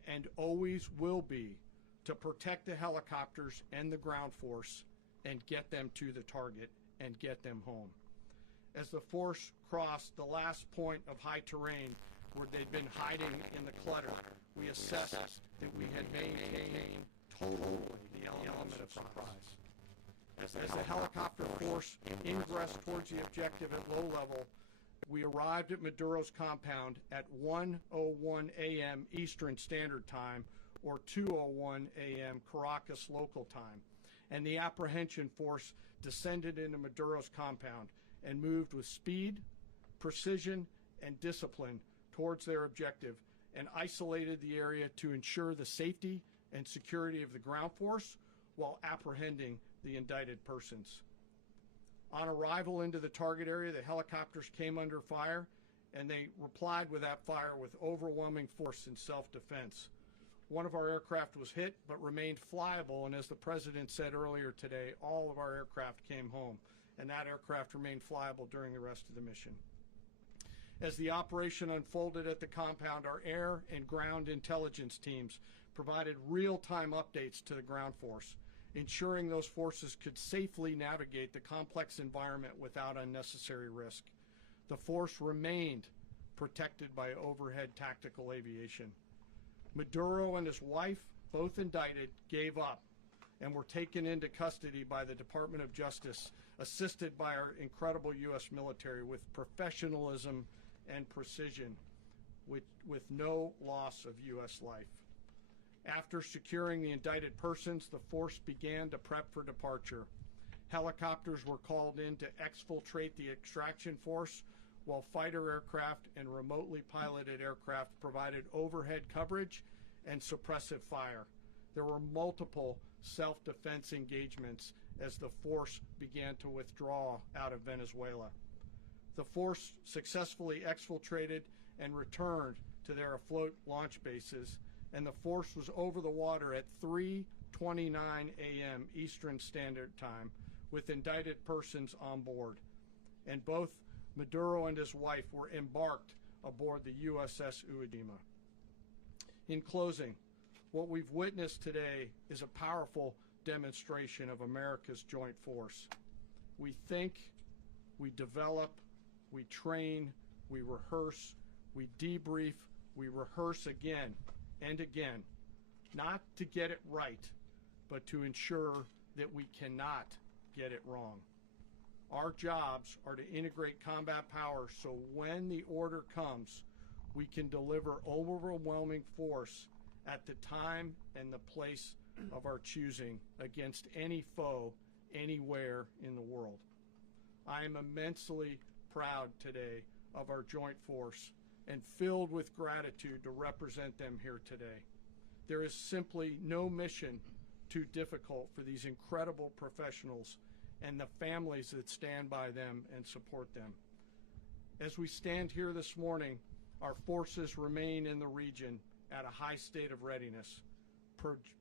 and always will be to protect the helicopters and the ground force and get them to the target and get them home. As the force crossed the last point of high terrain where they'd been hiding in the clutter, we assessed that we had maintained totally the element of surprise. As the helicopter force ingressed towards the objective at low level, we arrived at Maduro's compound at 1:01 a.m. Eastern Standard Time, or 2:01 a.m. Caracas local time, and the apprehension force descended into Maduro's compound and moved with speed, precision, and discipline towards their objective, and isolated the area to ensure the safety and security of the ground force while apprehending the indicted persons. On arrival into the target area, the helicopters came under fire, and they replied with that fire with overwhelming force in self-defense. One of our aircraft was hit but remained flyable, and as the President said earlier today, all of our aircraft came home, and that aircraft remained flyable during the rest of the mission. As the operation unfolded at the compound, our air and ground intelligence teams provided real-time updates to the ground force, ensuring those forces could safely navigate the complex environment without unnecessary risk. The force remained protected by overhead tactical aviation. Maduro and his wife, both indicted, gave up and were taken into custody by the Department of Justice, assisted by our incredible U.S. military with professionalism and precision, with no loss of U.S. life. After securing the indicted persons, the force began to prep for departure. Helicopters were called in to exfiltrate the extraction force, while fighter aircraft and remotely piloted aircraft provided overhead coverage and suppressive fire. There were multiple self-defense engagements as the force began to withdraw out of Venezuela. The force successfully exfiltrated and returned to their afloat launch bases, and the force was over the water at 3:29 a.m. Eastern Standard Time with indicted persons on board. And both Maduro and his wife were embarked aboard the USS Uedima. In closing, what we've witnessed today is a powerful demonstration of America's joint force. We think, we develop, we train, we rehearse, we debrief, we rehearse again and again, not to get it right, but to ensure that we cannot get it wrong. Our jobs are to integrate combat power so when the order comes, we can deliver overwhelming force at the time and the place of our choosing against any foe anywhere in the world. I am immensely proud today of our joint force and filled with gratitude to represent them here today. There is simply no mission too difficult for these incredible professionals and the families that stand by them and support them. As we stand here this morning, our forces remain in the region at a high state of readiness,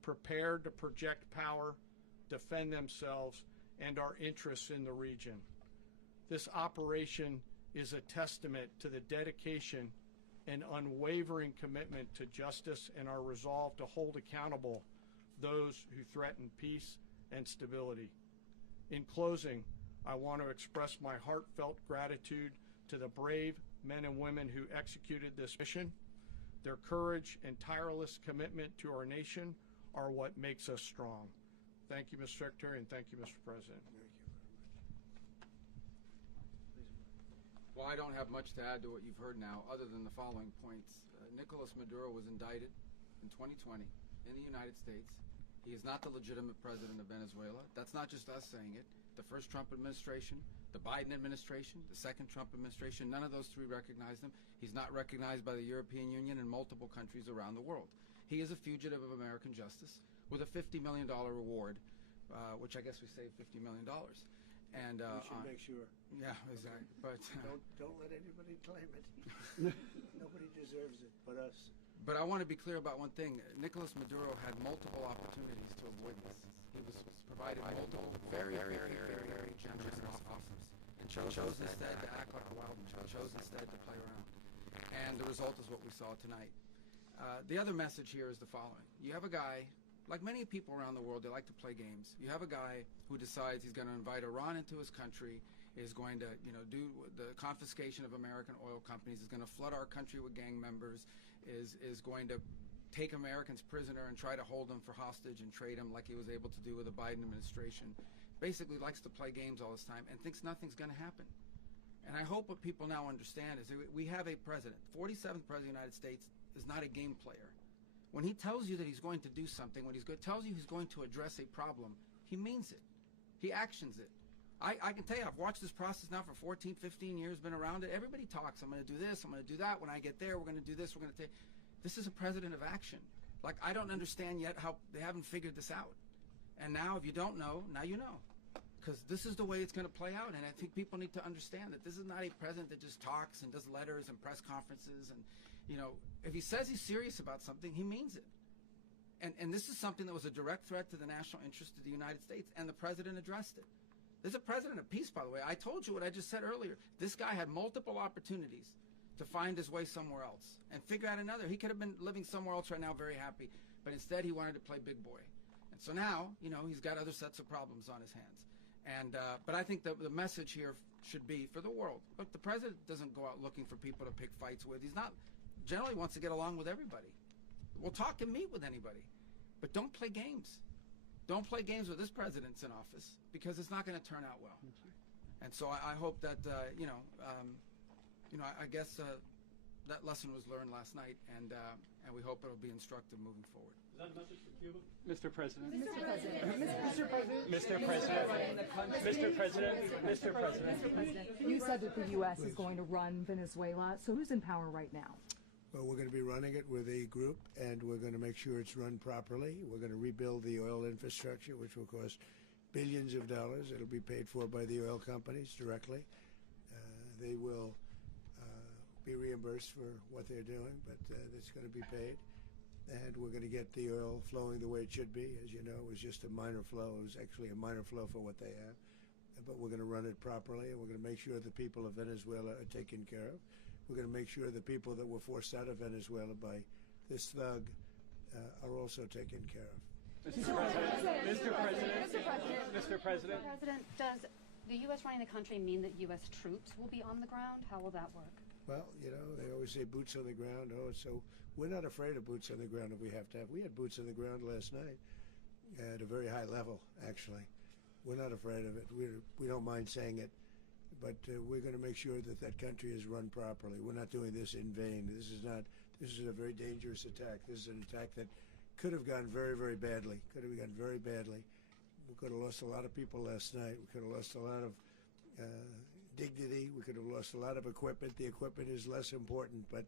prepared to project power, defend themselves, and our interests in the region. This operation is a testament to the dedication and unwavering commitment to justice and our resolve to hold accountable those who threaten peace and stability. In closing, I want to express my heartfelt gratitude to the brave men and women who executed this mission. Their courage and tireless commitment to our nation are what makes us strong. Thank you, Mr. Secretary, and thank you, Mr. President. Well, I don't have much to add to what you've heard now, other than the following points. Nicolas Maduro was indicted in 2020 in the United States. He is not the legitimate president of Venezuela. That's not just us saying it. The first Trump administration, the Biden administration, the second Trump administration, none of those three recognized him. He's not recognized by the European Union and multiple countries around the world. He is a fugitive of American justice with a $50 million reward, which I guess we saved $50 million. And we should make sure. Yeah, exactly. But don't let anybody claim it. Nobody deserves it but us. But I want to be clear about one thing. Nicolas Maduro had multiple opportunities to avoid this. He was provided multiple very generous offers and chose instead to act like a wild man, chose instead to play around. And the result is what we saw tonight. The other message here is the following. You have a guy, like many people around the world, they like to play games. You have a guy who decides he's going to invite Iran into his country, is going to, do the confiscation of American oil companies, is going to flood our country with gang members, is going to take Americans prisoner and try to hold them for hostage and trade them like he was able to do with the Biden administration. Basically likes to play games all this time and thinks nothing's going to happen. And I hope what people now understand is that we have a president, 47th president of the United States, is not a game player. When he tells you that he's going to do something, when tells you he's going to address a problem, he means it. He actions it. I can tell you, I've watched this process now for 14, 15 years, been around it. Everybody talks. I'm going to do this. I'm going to do that. When I get there, we're going to do this. We're going to take. This is a president of action. Like, I don't understand yet how they haven't figured this out. And now, if you don't know, now you know. Because this is the way it's going to play out. And I think people need to understand that this is not a president that just talks and does letters and press conferences. And, if he says he's serious about something, he means it. And this is something that was a direct threat to the national interest of the United States, and the president addressed it. There's a president of peace, by the way. I told you what I just said earlier. This guy had multiple opportunities to find his way somewhere else and figure out another. He could have been living somewhere else right now very happy, but instead he wanted to play big boy. And so now, he's got other sets of problems on his hands. And but I think the message here should be for the world. Look, the president doesn't go out looking for people to pick fights with. He's not generally wants to get along with everybody. We'll talk and meet with anybody, but don't play games. Don't play games with this president's in office, because it's not going to turn out well. And so I hope that I guess that lesson was learned last night, and we hope it'll be instructive moving forward. Is that a message for Cuba? Mr. President. Mr. President. Mr. President. You said that the U.S. is going to run Venezuela. So who's in power right now? Well, we're going to be running it with a group, and we're going to make sure it's run properly. We're going to rebuild the oil infrastructure, which will cost billions of dollars. It'll be paid for by the oil companies directly. They will be reimbursed for what they're doing, but it's going to be paid. And we're going to get the oil flowing the way it should be. As you know, it was just a minor flow. It was actually a minor flow for what they have. But we're going to run it properly, and we're going to make sure the people of Venezuela are taken care of. We're going to make sure the people that were forced out of Venezuela by this thug are also taken care of. Mr. President, does the U.S. running the country mean that U.S. troops will be on the ground? How will that work? Well, they always say boots on the ground. So we're not afraid of boots on the ground if we have to have. We had boots on the ground last night at a very high level, actually. We're not afraid of it. We don't mind saying it. But we're going to make sure that that country is run properly. We're not doing this in vain. This is a very dangerous attack. This is an attack that could have gone very, very badly. Could have gone very badly. We could have lost a lot of people last night. We could have lost a lot of dignity. We could have lost a lot of equipment. The equipment is less important, but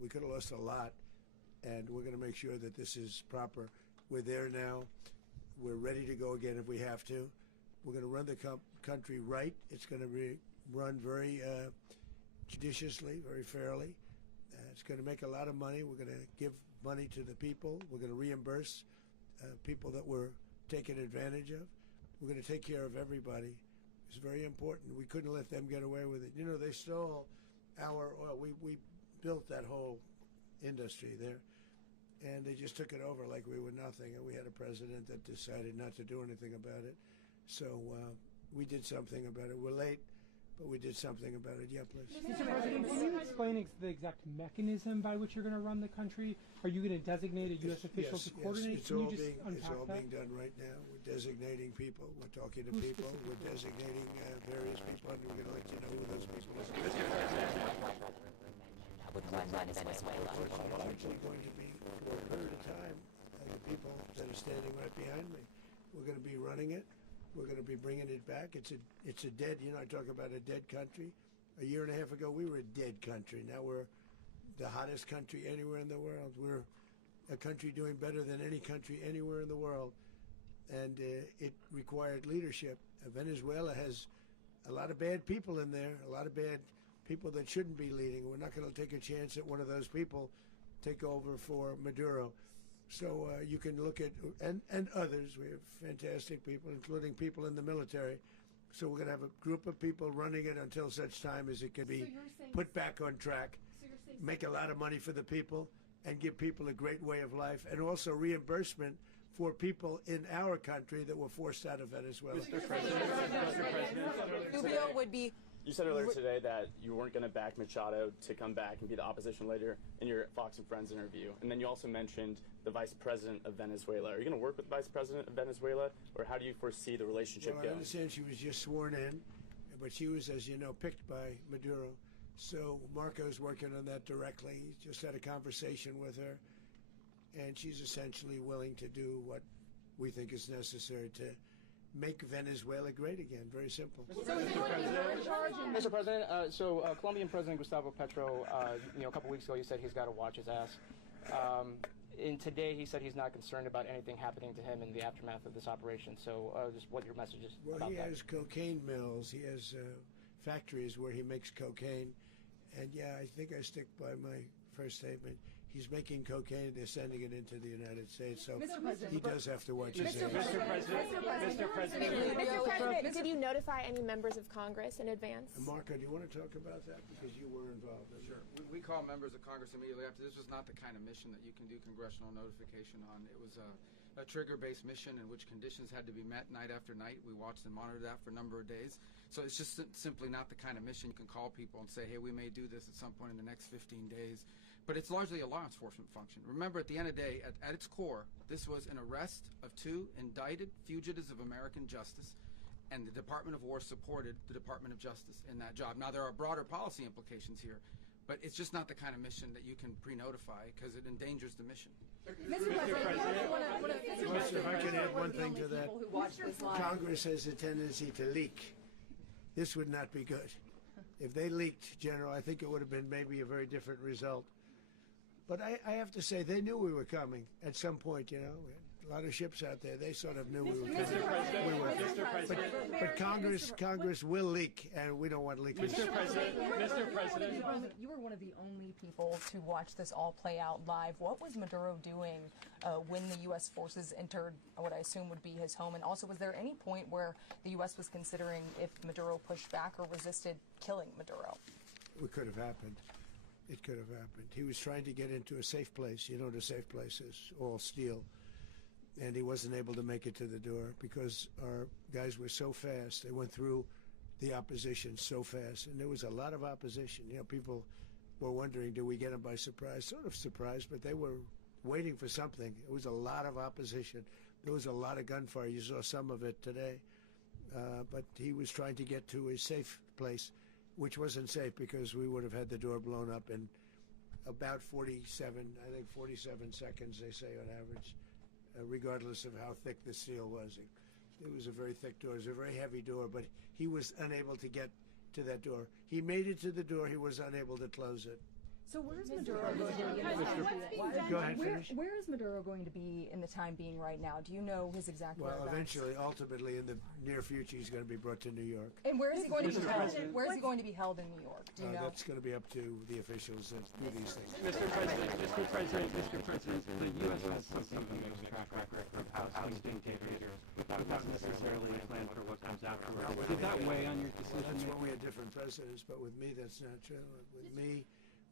we could have lost a lot. And we're going to make sure that this is proper. We're there now. We're ready to go again if we have to. We're going to run the country right. It's going to be run very judiciously, very fairly. It's going to make a lot of money. We're going to give money to the people. We're going to reimburse people that were taken advantage of. We're going to take care of everybody. It's very important. We couldn't let them get away with it. They stole our oil. We built that whole industry there, and they just took it over like we were nothing. And we had a president that decided not to do anything about it. So we did something about it. We're late, but we did something about it. Yeah, please. Mr. President, can you explain the exact mechanism by which you're going to run the country? Are you going to designate a U.S. official to coordinate? It's all being done right now. We're designating people. We're talking to people. We're designating various people, and we're going to let you know who those people are. It's actually going to be, for a period of time, the people that are standing right behind me. We're going to be running it. We're going to be bringing it back. It's a dead, I talk about a dead country. A year and a half ago, we were a dead country. Now we're the hottest country anywhere in the world. We're a country doing better than any country anywhere in the world. And it required leadership. Venezuela has a lot of bad people in there, a lot of bad people that shouldn't be leading. We're not going to take a chance that one of those people take over for Maduro. So you can look at, and others, we have fantastic people, including people in the military. So we're going to have a group of people running it until such time as it can be put back on track, make a lot of money for the people, and give people a great way of life, and also reimbursement for people in our country that were forced out of Venezuela. Mr. President, Rubio would be. You said earlier today that you weren't going to back Machado to come back and be the opposition leader in your Fox and Friends interview. And then you also mentioned the vice president of Venezuela. Are you going to work with the vice president of Venezuela, or how do you foresee the relationship going? I understand she was just sworn in, but she was, as you know, picked by Maduro. So Marco's working on that directly. He just had a conversation with her, and she's essentially willing to do what we think is necessary to make Venezuela great again. Very simple. Mr. President, Colombian President Gustavo Petro, a couple weeks ago, you said he's got to watch his ass. And today, he said he's not concerned about anything happening to him in the aftermath of this operation. So, just what your message is about that. Well, he has cocaine mills. He has factories where he makes cocaine. And yeah, I think I stick by my first statement. He's making cocaine, they're sending it into the United States, so he does have to watch his ass. Mr. President, Did you notify any members of Congress in advance? Marco, do you want to talk about that? Because you were involved in Sure. We call members of Congress immediately after. This was not the kind of mission that you can do congressional notification on. It was a trigger-based mission in which conditions had to be met night after night. We watched and monitored that for a number of days. So it's just simply not the kind of mission you can call people and say, hey, we may do this at some point in the next 15 days. But it's largely a law enforcement function. Remember, at the end of the day, at its core, this was an arrest of 2 indicted fugitives of American justice, and the Department of War supported the Department of Justice in that job. Now, there are broader policy implications here, but it's just not the kind of mission that you can pre-notify because it endangers the mission. Mr. President, if I can add one thing to that, Congress has a tendency to leak. This would not be good. If they leaked, General, I think it would have been maybe a very different result. But I have to say, they knew we were coming at some point, you know. A lot of ships out there, they sort of knew we were coming. But Congress will leak, and we don't want leakage. Mr. President, you were one of the only people to watch this all play out live. What was Maduro doing when the U.S. forces entered what I assume would be his home? And also, was there any point where the U.S. was considering, if Maduro pushed back or resisted, killing Maduro? It could have happened. It could have happened. He was trying to get into a safe place. You know what a safe place is, all steel. And he wasn't able to make it to the door because our guys were so fast. They went through the opposition so fast. And there was a lot of opposition. You know, people were wondering, do we get them by surprise? Sort of surprised, but they were waiting for something. It was a lot of opposition. There was a lot of gunfire. You saw some of it today. But he was trying to get to a safe place, which wasn't safe because we would have had the door blown up in about 47 seconds, they say on average. Regardless of how thick the steel was. It was a very thick door. It was a very heavy door, but he was unable to get to that door. He made it to the door. He was unable to close it. So where is Maduro going to be? Go ahead, finish. Where is Maduro going to be in the time being right now? Do you know his exact whereabouts? Well, eventually, ultimately, in the near future, he's going to be brought to New York. And where is he going to be held? Where is he going to be held in New York? Do you know? That's going to be up to the officials that do these things. Mr. President, the U.S. has something of a track record of ousting dictators without necessarily a plan for what comes afterwards. Did that weigh on your decision? That's when we had different presidents, but with me, that's not true. With me,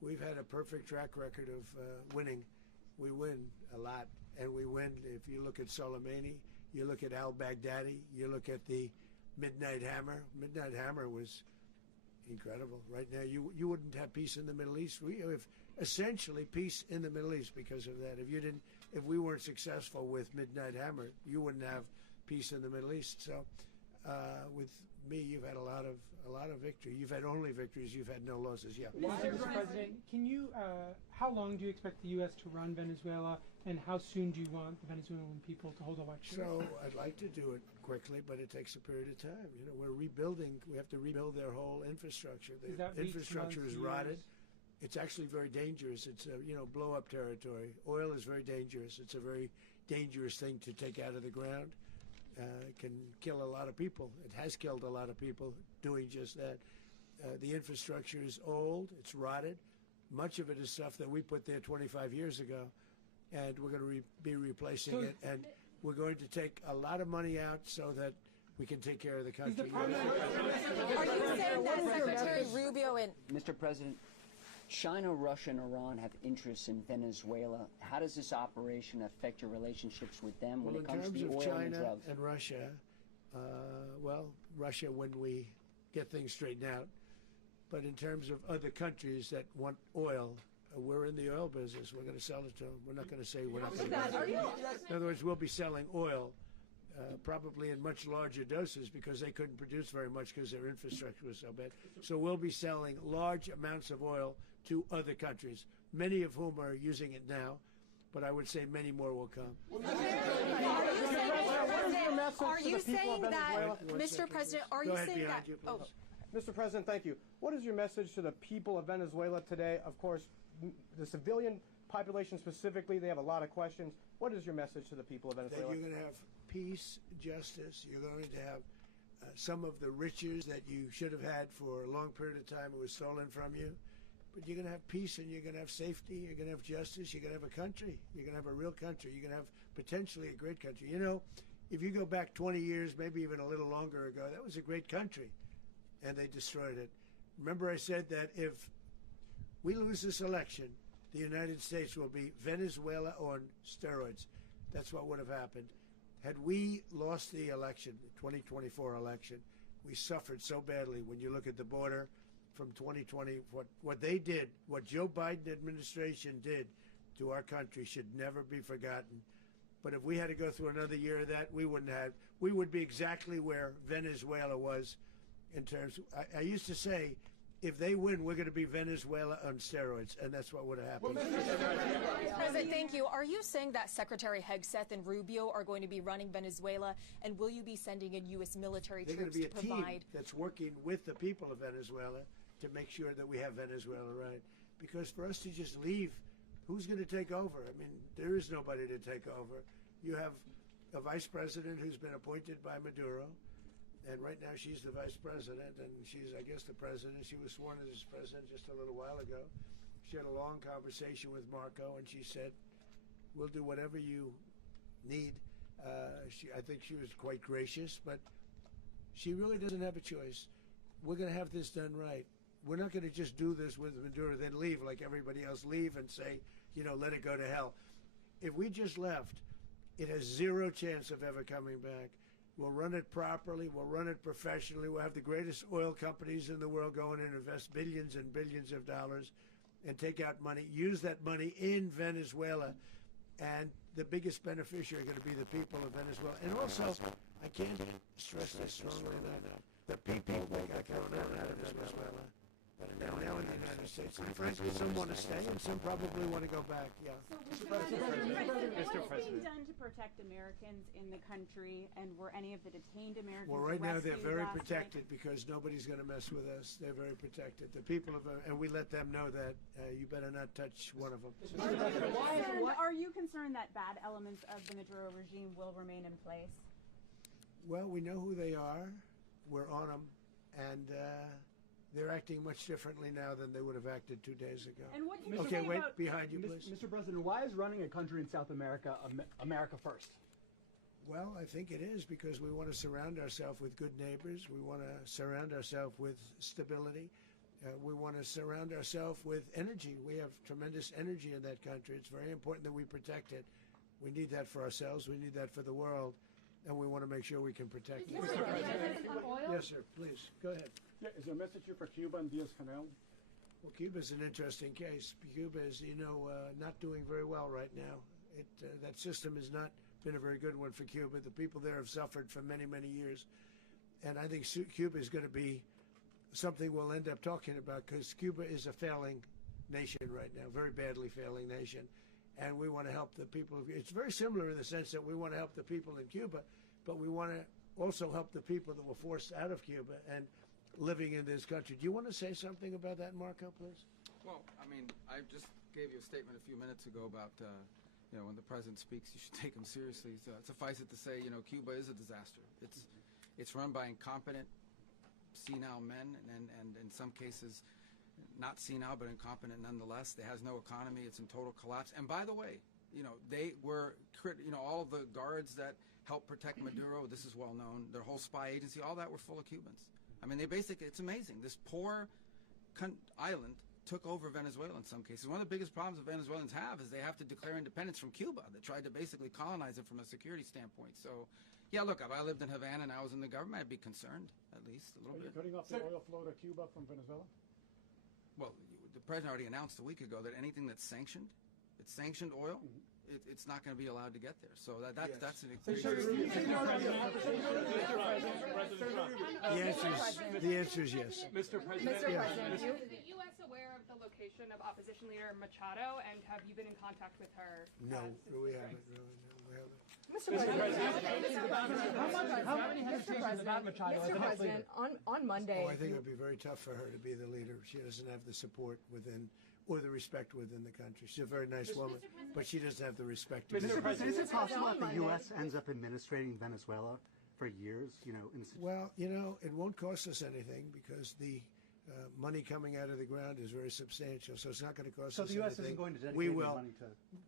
we've had a perfect track record of winning. We win a lot, and we win. If you look at Soleimani, you look at al-Baghdadi, you look at the Midnight Hammer. Midnight Hammer was incredible. Right now, you wouldn't have peace in the Middle East. We have essentially peace in the Middle East because of that. If we weren't successful with Midnight Hammer, you wouldn't have peace in the Middle East. So, with me, you've had a lot of victory. You've had only victories. You've had no losses. Yeah. Mr. President, can you? How long do you expect the U.S. to run Venezuela, and how soon do you want the Venezuelan people to hold elections? So I'd like to do it quickly, but it takes a period of time. You know, we're rebuilding. We have to rebuild their whole infrastructure. The infrastructure is rotted. it's actually very dangerous. It's blow-up territory. Oil is very dangerous. It's a very dangerous thing to take out of the ground. It can kill a lot of people. It has killed a lot of people doing just that. The infrastructure is old. It's rotted. Much of it is stuff that we put there 25 years ago, and we're going to be replacing it. And we're going to take a lot of money out so that we can take care of the country. Are you saying that Secretary Rubio and Mr. President, China, Russia, and Iran have interests in Venezuela. How does this operation affect your relationships with them when it comes to the oil and China drugs? and Russia, Russia when we get things straightened out. But in terms of other countries that want oil, we're in the oil business. We're going to sell it to them. We're not going to say we're not going to. In other words, we'll be selling oil, probably in much larger doses because they couldn't produce very much because their infrastructure was so bad. So we'll be selling large amounts of oil to other countries, many of whom are using it now, but I would say many more will come. Are you saying that, Mr. President, are you saying that? Mr. President, thank you. What is your message to the people of Venezuela today? Of course, the civilian population specifically, they have a lot of questions. What is your message to the people of Venezuela? That you're going to have peace, justice. You're going to have some of the riches that you should have had for a long period of time. It was stolen from you. But you're going to have peace and you're going to have safety. You're going to have justice. You're going to have a country. You're going to have a real country. You're going to have potentially a great country. You know, if you go back 20 years, maybe even a little longer ago, that was a great country. And they destroyed it. Remember I said that if we lose this election, the United States will be Venezuela on steroids. That's what would have happened. Had we lost the election, the 2024 election, we suffered so badly. When you look at the border from 2020, what they did, what Joe Biden administration did to our country should never be forgotten. But if we had to go through another year of that, we would be exactly where Venezuela was in terms of, I used to say, if they win, we're going to be Venezuela on steroids, and that's what would have happened. President, thank you. Are you saying that Secretary Hegseth and Rubio are going to be running Venezuela, and will you be sending in U.S. military They're troops going to to be a provide? team that's working with the people of Venezuela to make sure that we have Venezuela right. Because for us to just leave, who's going to take over? I mean, there is nobody to take over. You have a vice president who's been appointed by Maduro. And right now she's the vice president, and she's, I guess, the president. She was sworn as president just a little while ago. She had a long conversation with Marco, and she said, we'll do whatever you need. I think she was quite gracious, but she really doesn't have a choice. We're going to have this done right. We're not going to just do this with Maduro, then leave like everybody else, leave and say, let it go to hell. If we just left, it has zero chance of ever coming back. We'll run it properly. We'll run it professionally. We'll have the greatest oil companies in the world go in and invest billions and billions of dollars and take out money, use that money in Venezuela. And the biggest beneficiary are going to be the people of Venezuela. And also, I can't stress this strongly enough, the people that got thrown out of Venezuela that are now in the United States. And frankly, some want to stay and some probably want to go back. Yeah. What is being done to protect Americans in the country, and were any of the detained Americans Well, right now they're arrested very last protected because nobody's going to mess with us. They're very protected. The people of, and we let them know that you better not touch one of them. Are you concerned that bad elements of the Maduro regime will remain in place? Well, we know who they are. We're on them, and they're acting much differently now than they would have acted 2 days ago. And what can you okay, say wait, about behind you, please. Mr. President, why is running a country in South America America first? Well, I think it is because we want to surround ourselves with good neighbors. We want to surround ourselves with stability. We want to surround ourselves with energy. We have tremendous energy in that country. It's very important that we protect it. We need that for ourselves. We need that for the world. And we want to make sure we can protect it. Mr. President, Yes, sir. Please, go ahead. Yeah, is there a message here for Cuba and Diaz-Canel? Well, Cuba's an interesting case. Cuba is, not doing very well right now. That system has not been a very good one for Cuba. The people there have suffered for many, many years. And I think Cuba is going to be something we'll end up talking about because Cuba is a failing nation right now, very badly failing nation. And we want to help the people. It's very similar in the sense that we want to help the people in Cuba, but we want to also help the people that were forced out of Cuba and living in this country. Do you want to say something about that, Marco, please? Well, I mean, I just gave you a statement a few minutes ago about, when the president speaks, you should take him seriously. So suffice it to say, Cuba is a disaster. It's run by incompetent, senile men, and in some cases, not senile, but incompetent nonetheless. It has no economy. It's in total collapse. And by the way, they were, all the guards that helped protect Maduro, this is well known, their whole spy agency, all that were full of Cubans. I mean, they basically, it's amazing. This poor island took over Venezuela in some cases. One of the biggest problems that Venezuelans have is they have to declare independence from Cuba. They tried to basically colonize it from a security standpoint. So, yeah, look, if I lived in Havana and I was in the government, I'd be concerned, at least a little bit. Are you cutting off the oil flow to Cuba from Venezuela? Well, the president already announced a week ago that anything that's sanctioned, it's sanctioned oil, it's not going to be allowed to get there. So that's an The answer is yes. Mr. President, Is the U.S. aware of the location of opposition leader Machado, and have you been in contact with her? No, we haven't. No, we haven't. Mr. President, on Monday. Oh, I think it would be very tough for her to be the leader. She doesn't have the support within, or the respect within the country. She's a very nice woman, but she doesn't have the respect. Mr. President, is it possible that the U.S. ends up administrating Venezuela for years? Well, it won't cost us anything because the money coming out of the ground is very substantial, so it's not going to cost us anything. So the U.S. isn't going to dedicate any money to...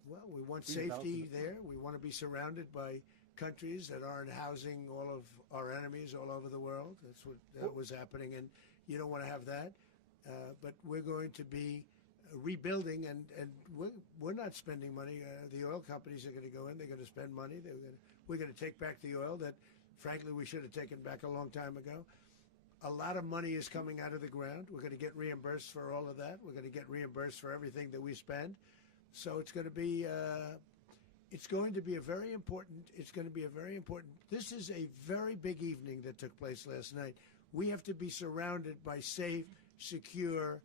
Well, we want safety there. We want to be surrounded by countries that aren't housing all of our enemies all over the world. That's what was happening, and you don't want to have that. But we're going to be rebuilding, and we're not spending money. The oil companies are going to go in. They're going to spend money. We're going to take back the oil that, frankly, we should have taken back a long time ago. A lot of money is coming out of the ground. We're going to get reimbursed for all of that. We're going to get reimbursed for everything that we spend. So it's going to be a very important. This is a very big evening that took place last night. We have to be surrounded by safe, secure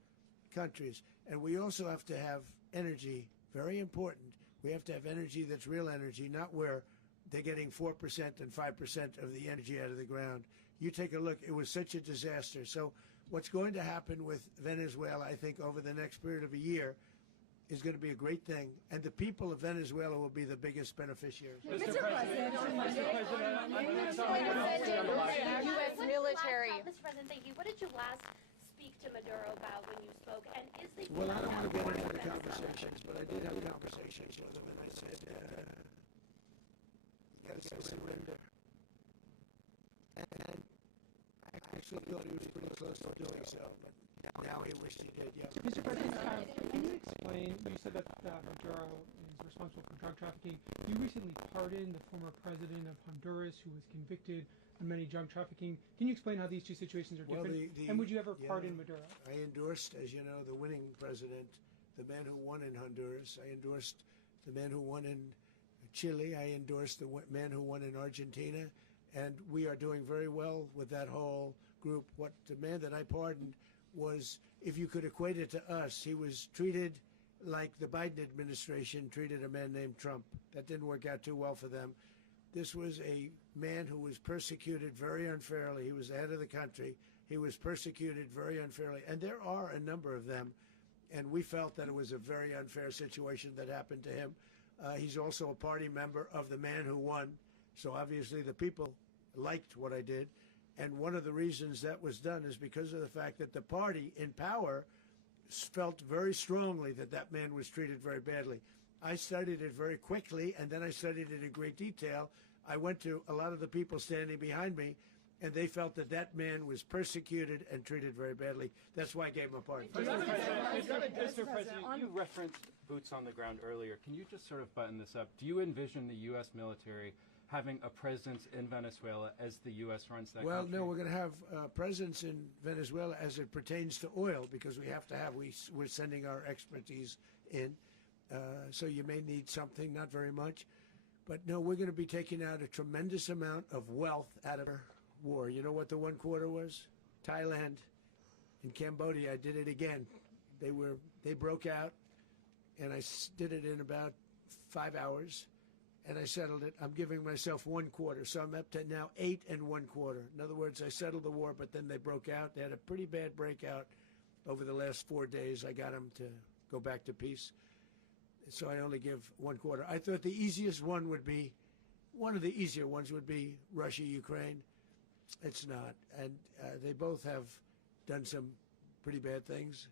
countries, and we also have to have energy. Very important. We have to have energy that's real energy, not where they're getting 4% and 5% of the energy out of the ground. You take a look, it was such a disaster. So what's going to happen with Venezuela, I think, over the next period of a year is going to be a great thing. And the people of Venezuela will be the biggest beneficiaries. Mr. President, on Monday, U.S. military. Mr. President, thank you. What did you last speak to Maduro about when you spoke? And is the Well, I don't want to get into the conversations, but I did have conversations with him, and I said, you got to surrender. And I actually thought he was pretty close to doing so, but now he wished he did, yeah. Mr. President, can you explain, you said that Maduro is responsible for drug trafficking. You recently pardoned the former president of Honduras who was convicted on many drug trafficking. Can you explain how these two situations are different? And would you ever pardon Maduro? I endorsed, as you know, the winning president, the man who won in Honduras. I endorsed the man who won in Chile. I endorsed the man who won in Argentina. And we are doing very well with that whole group. What the man that I pardoned was, if you could equate it to us, he was treated like the Biden administration treated a man named Trump. That didn't work out too well for them. This was a man who was persecuted very unfairly. He was the head of the country. He was persecuted very unfairly. And there are a number of them. And we felt that it was a very unfair situation that happened to him. He's also a party member of the man who won. So obviously the people liked what I did. And one of the reasons that was done is because of the fact that the party in power felt very strongly that that man was treated very badly. I studied it very quickly, and then I studied it in great detail. I went to a lot of the people standing behind me, and they felt that that man was persecuted and treated very badly. That's why I gave him a pardon. Mr. President, you referenced boots on the ground earlier. Can you just sort of button this up? Do you envision the U.S. military having a presence in Venezuela as the U.S. runs that country? Well, no, we're going to have a presence in Venezuela as it pertains to oil, because we have to have, we're sending our expertise in. So you may need something, not very much. But no, we're going to be taking out a tremendous amount of wealth out of our war. You know what the one quarter was? Thailand and Cambodia. I did it again. They broke out, and I did it in about 5 hours. And I settled it. I'm giving myself 1 quarter, so I'm up to now 8 1/4. In other words, I settled the war, but then they broke out. They had a pretty bad breakout over the last 4 days. I got them to go back to peace. So I only give 1/4. I thought the easiest one would be, one of the easier ones would be Russia, Ukraine. It's not. And they both have done some pretty bad things.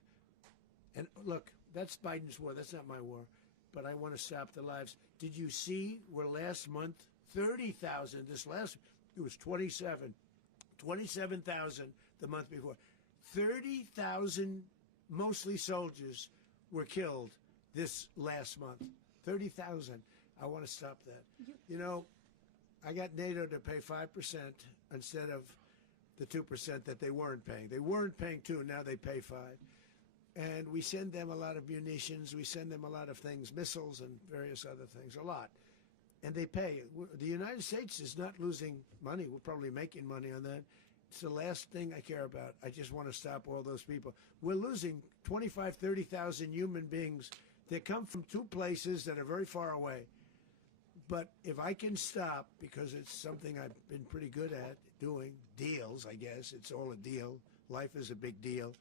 And look, that's Biden's war. That's not my war. But I want to stop the lives. Did you see where last month, 30,000, it was 27,000 the month before. 30,000, mostly soldiers, were killed this last month. 30,000. I want to stop that. You know, I got NATO to pay 5% instead of the 2% that they weren't paying. They weren't paying 2, now they pay 5. And we send them a lot of munitions, we send them a lot of things, missiles and various other things, a lot. And they pay. The United States is not losing money. We're probably making money on that. It's the last thing I care about. I just want to stop all those people. We're losing 25, 30,000 human beings. They come from 2 places that are very far away. But if I can stop, because it's something I've been pretty good at doing, deals, I guess. It's all a deal. Life is a big deal.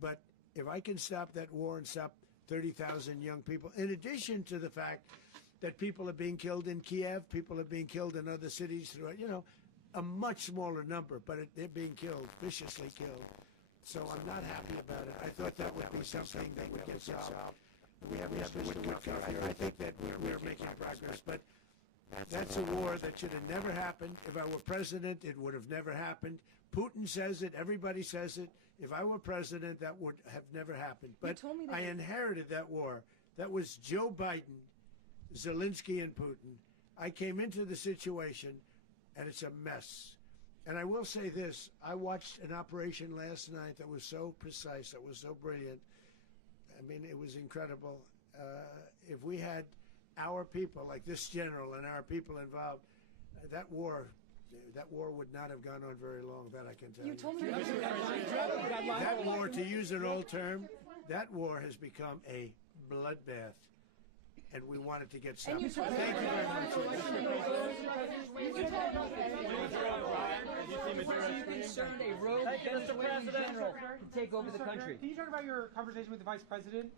But if I can stop that war and stop 30,000 young people, in addition to the fact that people are being killed in Kiev, people are being killed in other cities, you know, a much smaller number, but they're being killed, viciously killed. So I'm not happy about it. I thought that would be something that would get solved. We have Mr. Woodcock here. I think that we're making progress, but that's a war that should have never happened. If I were president, it would have never happened. Putin says it. Everybody says it. If I were president, that would have never happened. But I inherited that war. That was Joe Biden, Zelensky, and Putin. I came into the situation, and it's a mess. And I will say this. I watched an operation last night that was so precise, that was so brilliant. I mean, it was incredible. If we had our people, like this general, and our people involved, that war would not have gone on very long, that I can tell you. You told me That war, to use an old term, that war has become a bloodbath. And we wanted to get stopped. Thank you very much. Are you concerned a rogue Venezuelan general to take over the country? Can you talk about your conversation with the Vice President?